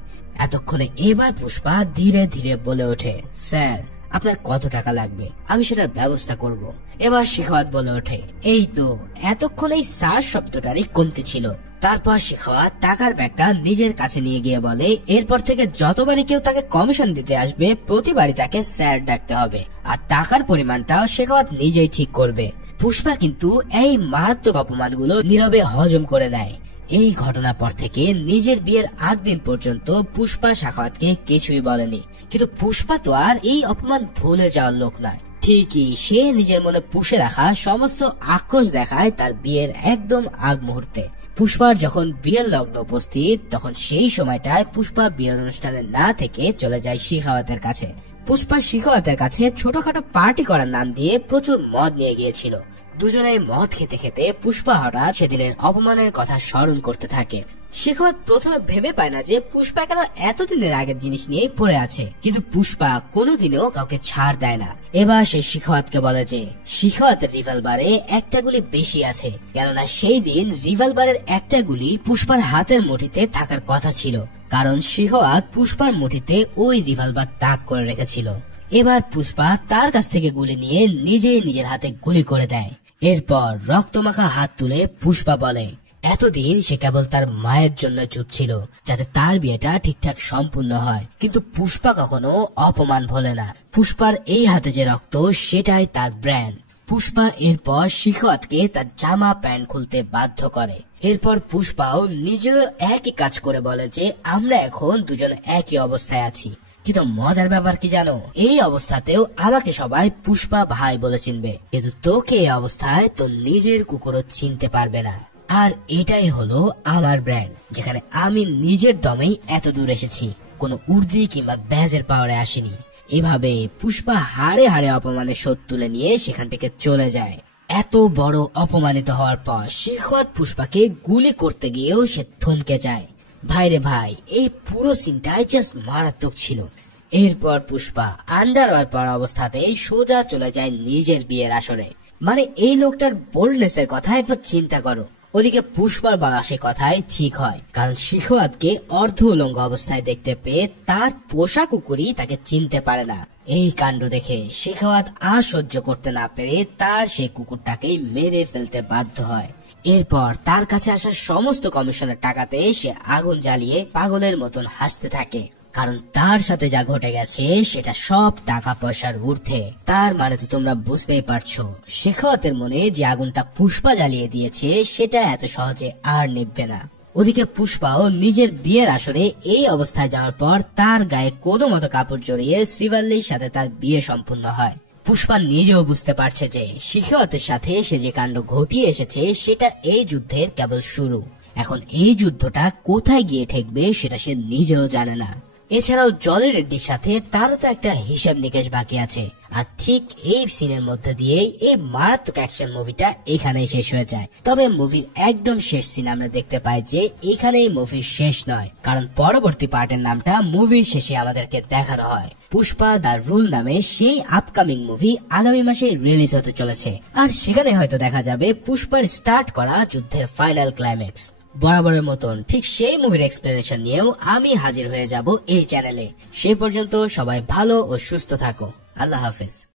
এতক্ষণে এবার পুষ্পা ধীরে ধীরে বলে ওঠে স্যার আপনার কত টাকা লাগবে, আমি সেটার ব্যবস্থা করব। এবার শেখাওয়াত বলে ওঠে এই তো এতক্ষণ এই স্যার শব্দটারই কমতে ছিল। তারপর শেখাওয়াত টাকার ব্যাগটা নিজের কাছে নিয়ে গিয়ে বলে এরপর থেকে যতবারই কেউ তাকে কমিশন দিতে আসবে প্রতিবারই তাকে স্যার ডাকতে হবে, আর টাকার পরিমাণটাও শেখাওয়াত নিজেই ঠিক করবে। পুষ্পা কিন্তু এই মারাত্মক অপমানগুলো নীরবে হজম করে নেয়। এই ঘটনার পর থেকে নিজের বিয়ের আগ দিন পর্যন্ত পুষ্পা শেখাওয়াতকে কিছুই বলেনি। কিন্তু পুষ্পা তো আর এই অপমান ভুলে যাওয়ার লোক নয়। ঠিকই সে নিজের মনে পুষে রাখা সমস্ত আক্রোশ দেখায় তার বিয়ের একদম আগ মুহূর্তে। পুষ্পার যখন বিয়ের লগ্ন উপস্থিত তখন সেই সময়টায় পুষ্পা বিয়ের অনুষ্ঠানে না থেকে চলে যায় শেখাওয়াতের কাছে। পুষ্পা শেখাওয়াতের কাছে ছোটখাটো পার্টি করার নাম দিয়ে প্রচুর মদ নিয়ে গিয়েছিল। দুজনে মদ খেতে খেতে পুষ্পা হঠাৎ সেদিনের অপমানের কথা স্মরণ করতে থাকে। শেখাওয়াত প্রথমে ভেবে পায় না যে পুষ্পা কেন এতদিনের আগের জিনিস নিয়ে পড়ে আছে, কিন্তু পুষ্পা কোনোদিনও কাউকে ছাড় দেয় না। এবার সে শেখাওয়াতকে বলে যে শেখাওয়াতের রিভলভারে একটা গুলি বেশি আছে, কেননা সেই দিন রিভলভারের একটা গুলি পুষ্পার হাতের মুঠিতে থাকার কথা ছিল, কারণ শেখাওয়াত পুষ্পার মুঠিতে ওই রিভলভার তাক করে রেখেছিল। এবার পুষ্পা তার কাছ থেকে গুলি নিয়ে নিজেই নিজের হাতে গুলি করে দেয়। এরপর রক্তমাখা হাত তুলে পুষ্পা বলে এতদিন সে কেবল তার মায়ের জন্য চুপ ছিল যাতে তার বিয়েটা ঠিকঠাক সম্পূর্ণ হয়, কিন্তু পুষ্পা কখনো অপমান ভোলে না। পুষ্পার এই হাতে যে রক্ত সেটাই তার ব্র্যান্ড। পুষ্পা এরপর শেখাওয়াতকে তার জামা প্যান্ট খুলতে বাধ্য করে। এরপর পুষ্পাও নিজেও একই কাজ করে বলে যে আমরা এখন দুজন একই অবস্থায় আছি। কিন্তু মজার ব্যাপার কি জানো, এই অবস্থাতেও আমাকে সবাই পুষ্পা ভাই বলে চিনবে, কিন্তু তোকে এই অবস্থায় তো নিজের কুকুরও চিনতে পারবে না। আর এটাই হলো আমার ব্র্যান্ড, যেখানে আমি নিজের দমেই এত দূর এসেছি, কোনো উর্দি কিংবা ব্যাজের পাওয়ারে আসিনি। এভাবে পুষ্পা হাড়ে হাড়ে অপমানের শোধ তুলে নিয়ে সেখান থেকে চলে যায়। এত বড় অপমানিত হওয়ার পর শেখাওয়াত পুষ্পাকে গুলি করতে গিয়েও সে থমকে যায়। ভাইরে ভাই, এই পুরো সিনটাই জাস্ট মারাত্মক ছিল। এরপর পুষ্পা আন্ডারওয়্যার পরা অবস্থাতে সোজা চলে যায় নিজের বিয়ের আসরে। মানে এই লোকটার বোল্ডনেস এর কথা একবার চিন্তা করো। ওদিকে পুষ্পার বলা সে কথাই ঠিক হয়, কারণ শেখাওয়াতকে অর্ধ উলঙ্গ অবস্থায় দেখতে পেয়ে তার পোষা কুকুরই তাকে চিনতে পারে না। এই কাণ্ড দেখে শেখাওয়াত আর সহ্য করতে না পেরে তার সেই কুকুরটাকে মেরে ফেলতে বাধ্য হয়। এরপর তার কাছে আসা সমস্ত কমিশনের টাকাতে সে আগুন জ্বালিয়ে পাগলের মতন হাসতে থাকে, কারণ তার সাথে যা ঘটে গেছে সেটা সব টাকা পয়সার ঊর্ধ্বে। তার মানে তো তোমরা বুঝতেই পারছো শেখাওয়াতের মনে যে আগুনটা পুষ্পা জ্বালিয়ে দিয়েছে সেটা এত সহজে আর নিভবে না। ওদিকে পুষ্পাও নিজের বিয়ের আসরে এই অবস্থায় যাওয়ার পর তার গায়ে কোনো মতো কাপড় জড়িয়ে শ্রীভাল্লির সাথে তার বিয়ে সম্পূর্ণ হয়। পুষ্পা নিজেও বুঝতে পারছে যে শেখাওয়াতের সাথে সে যে কাণ্ড ঘটিয়ে এসেছে সেটা এই যুদ্ধের কেবল শুরু। এখন এই যুদ্ধটা কোথায় গিয়ে ঠেকবে সেটা সে নিজেও জানে না। এছাড়াও জলি রেড্ডির সাথে তারও তো একটা হিসাব নিকেশ বাকি আছে। আর ঠিক এই সিনের মধ্যে দিয়ে এই মারাত্মক অ্যাকশন মুভিটা এখানেই শেষ হয়ে যায়। তবে মুভির একদম শেষ সিন আমরা দেখতে পাই যে এখানেই মুভির শেষ নয়, কারণ পরবর্তী পার্টের নামটা মুভির শেষে আমাদেরকে দেখানো হয়। পুষ্পা দ্য রুল নামে সেই আপকামিং মুভি আগামী মাসে রিলিজ হতে চলেছে। আর সেখানে হয়তো দেখা যাবে পুষ্পার স্টার্ট করা যুদ্ধের ফাইনাল ক্লাইম্যাক্স। বরাবরের মতন ঠিক সেই মুভির এক্সপ্লেনেশন নিয়েও আমি হাজির হয়ে যাব এই চ্যানেলে। সে পর্যন্ত সবাই ভালো ও সুস্থ থাকো। আল্লাহ হাফেজ।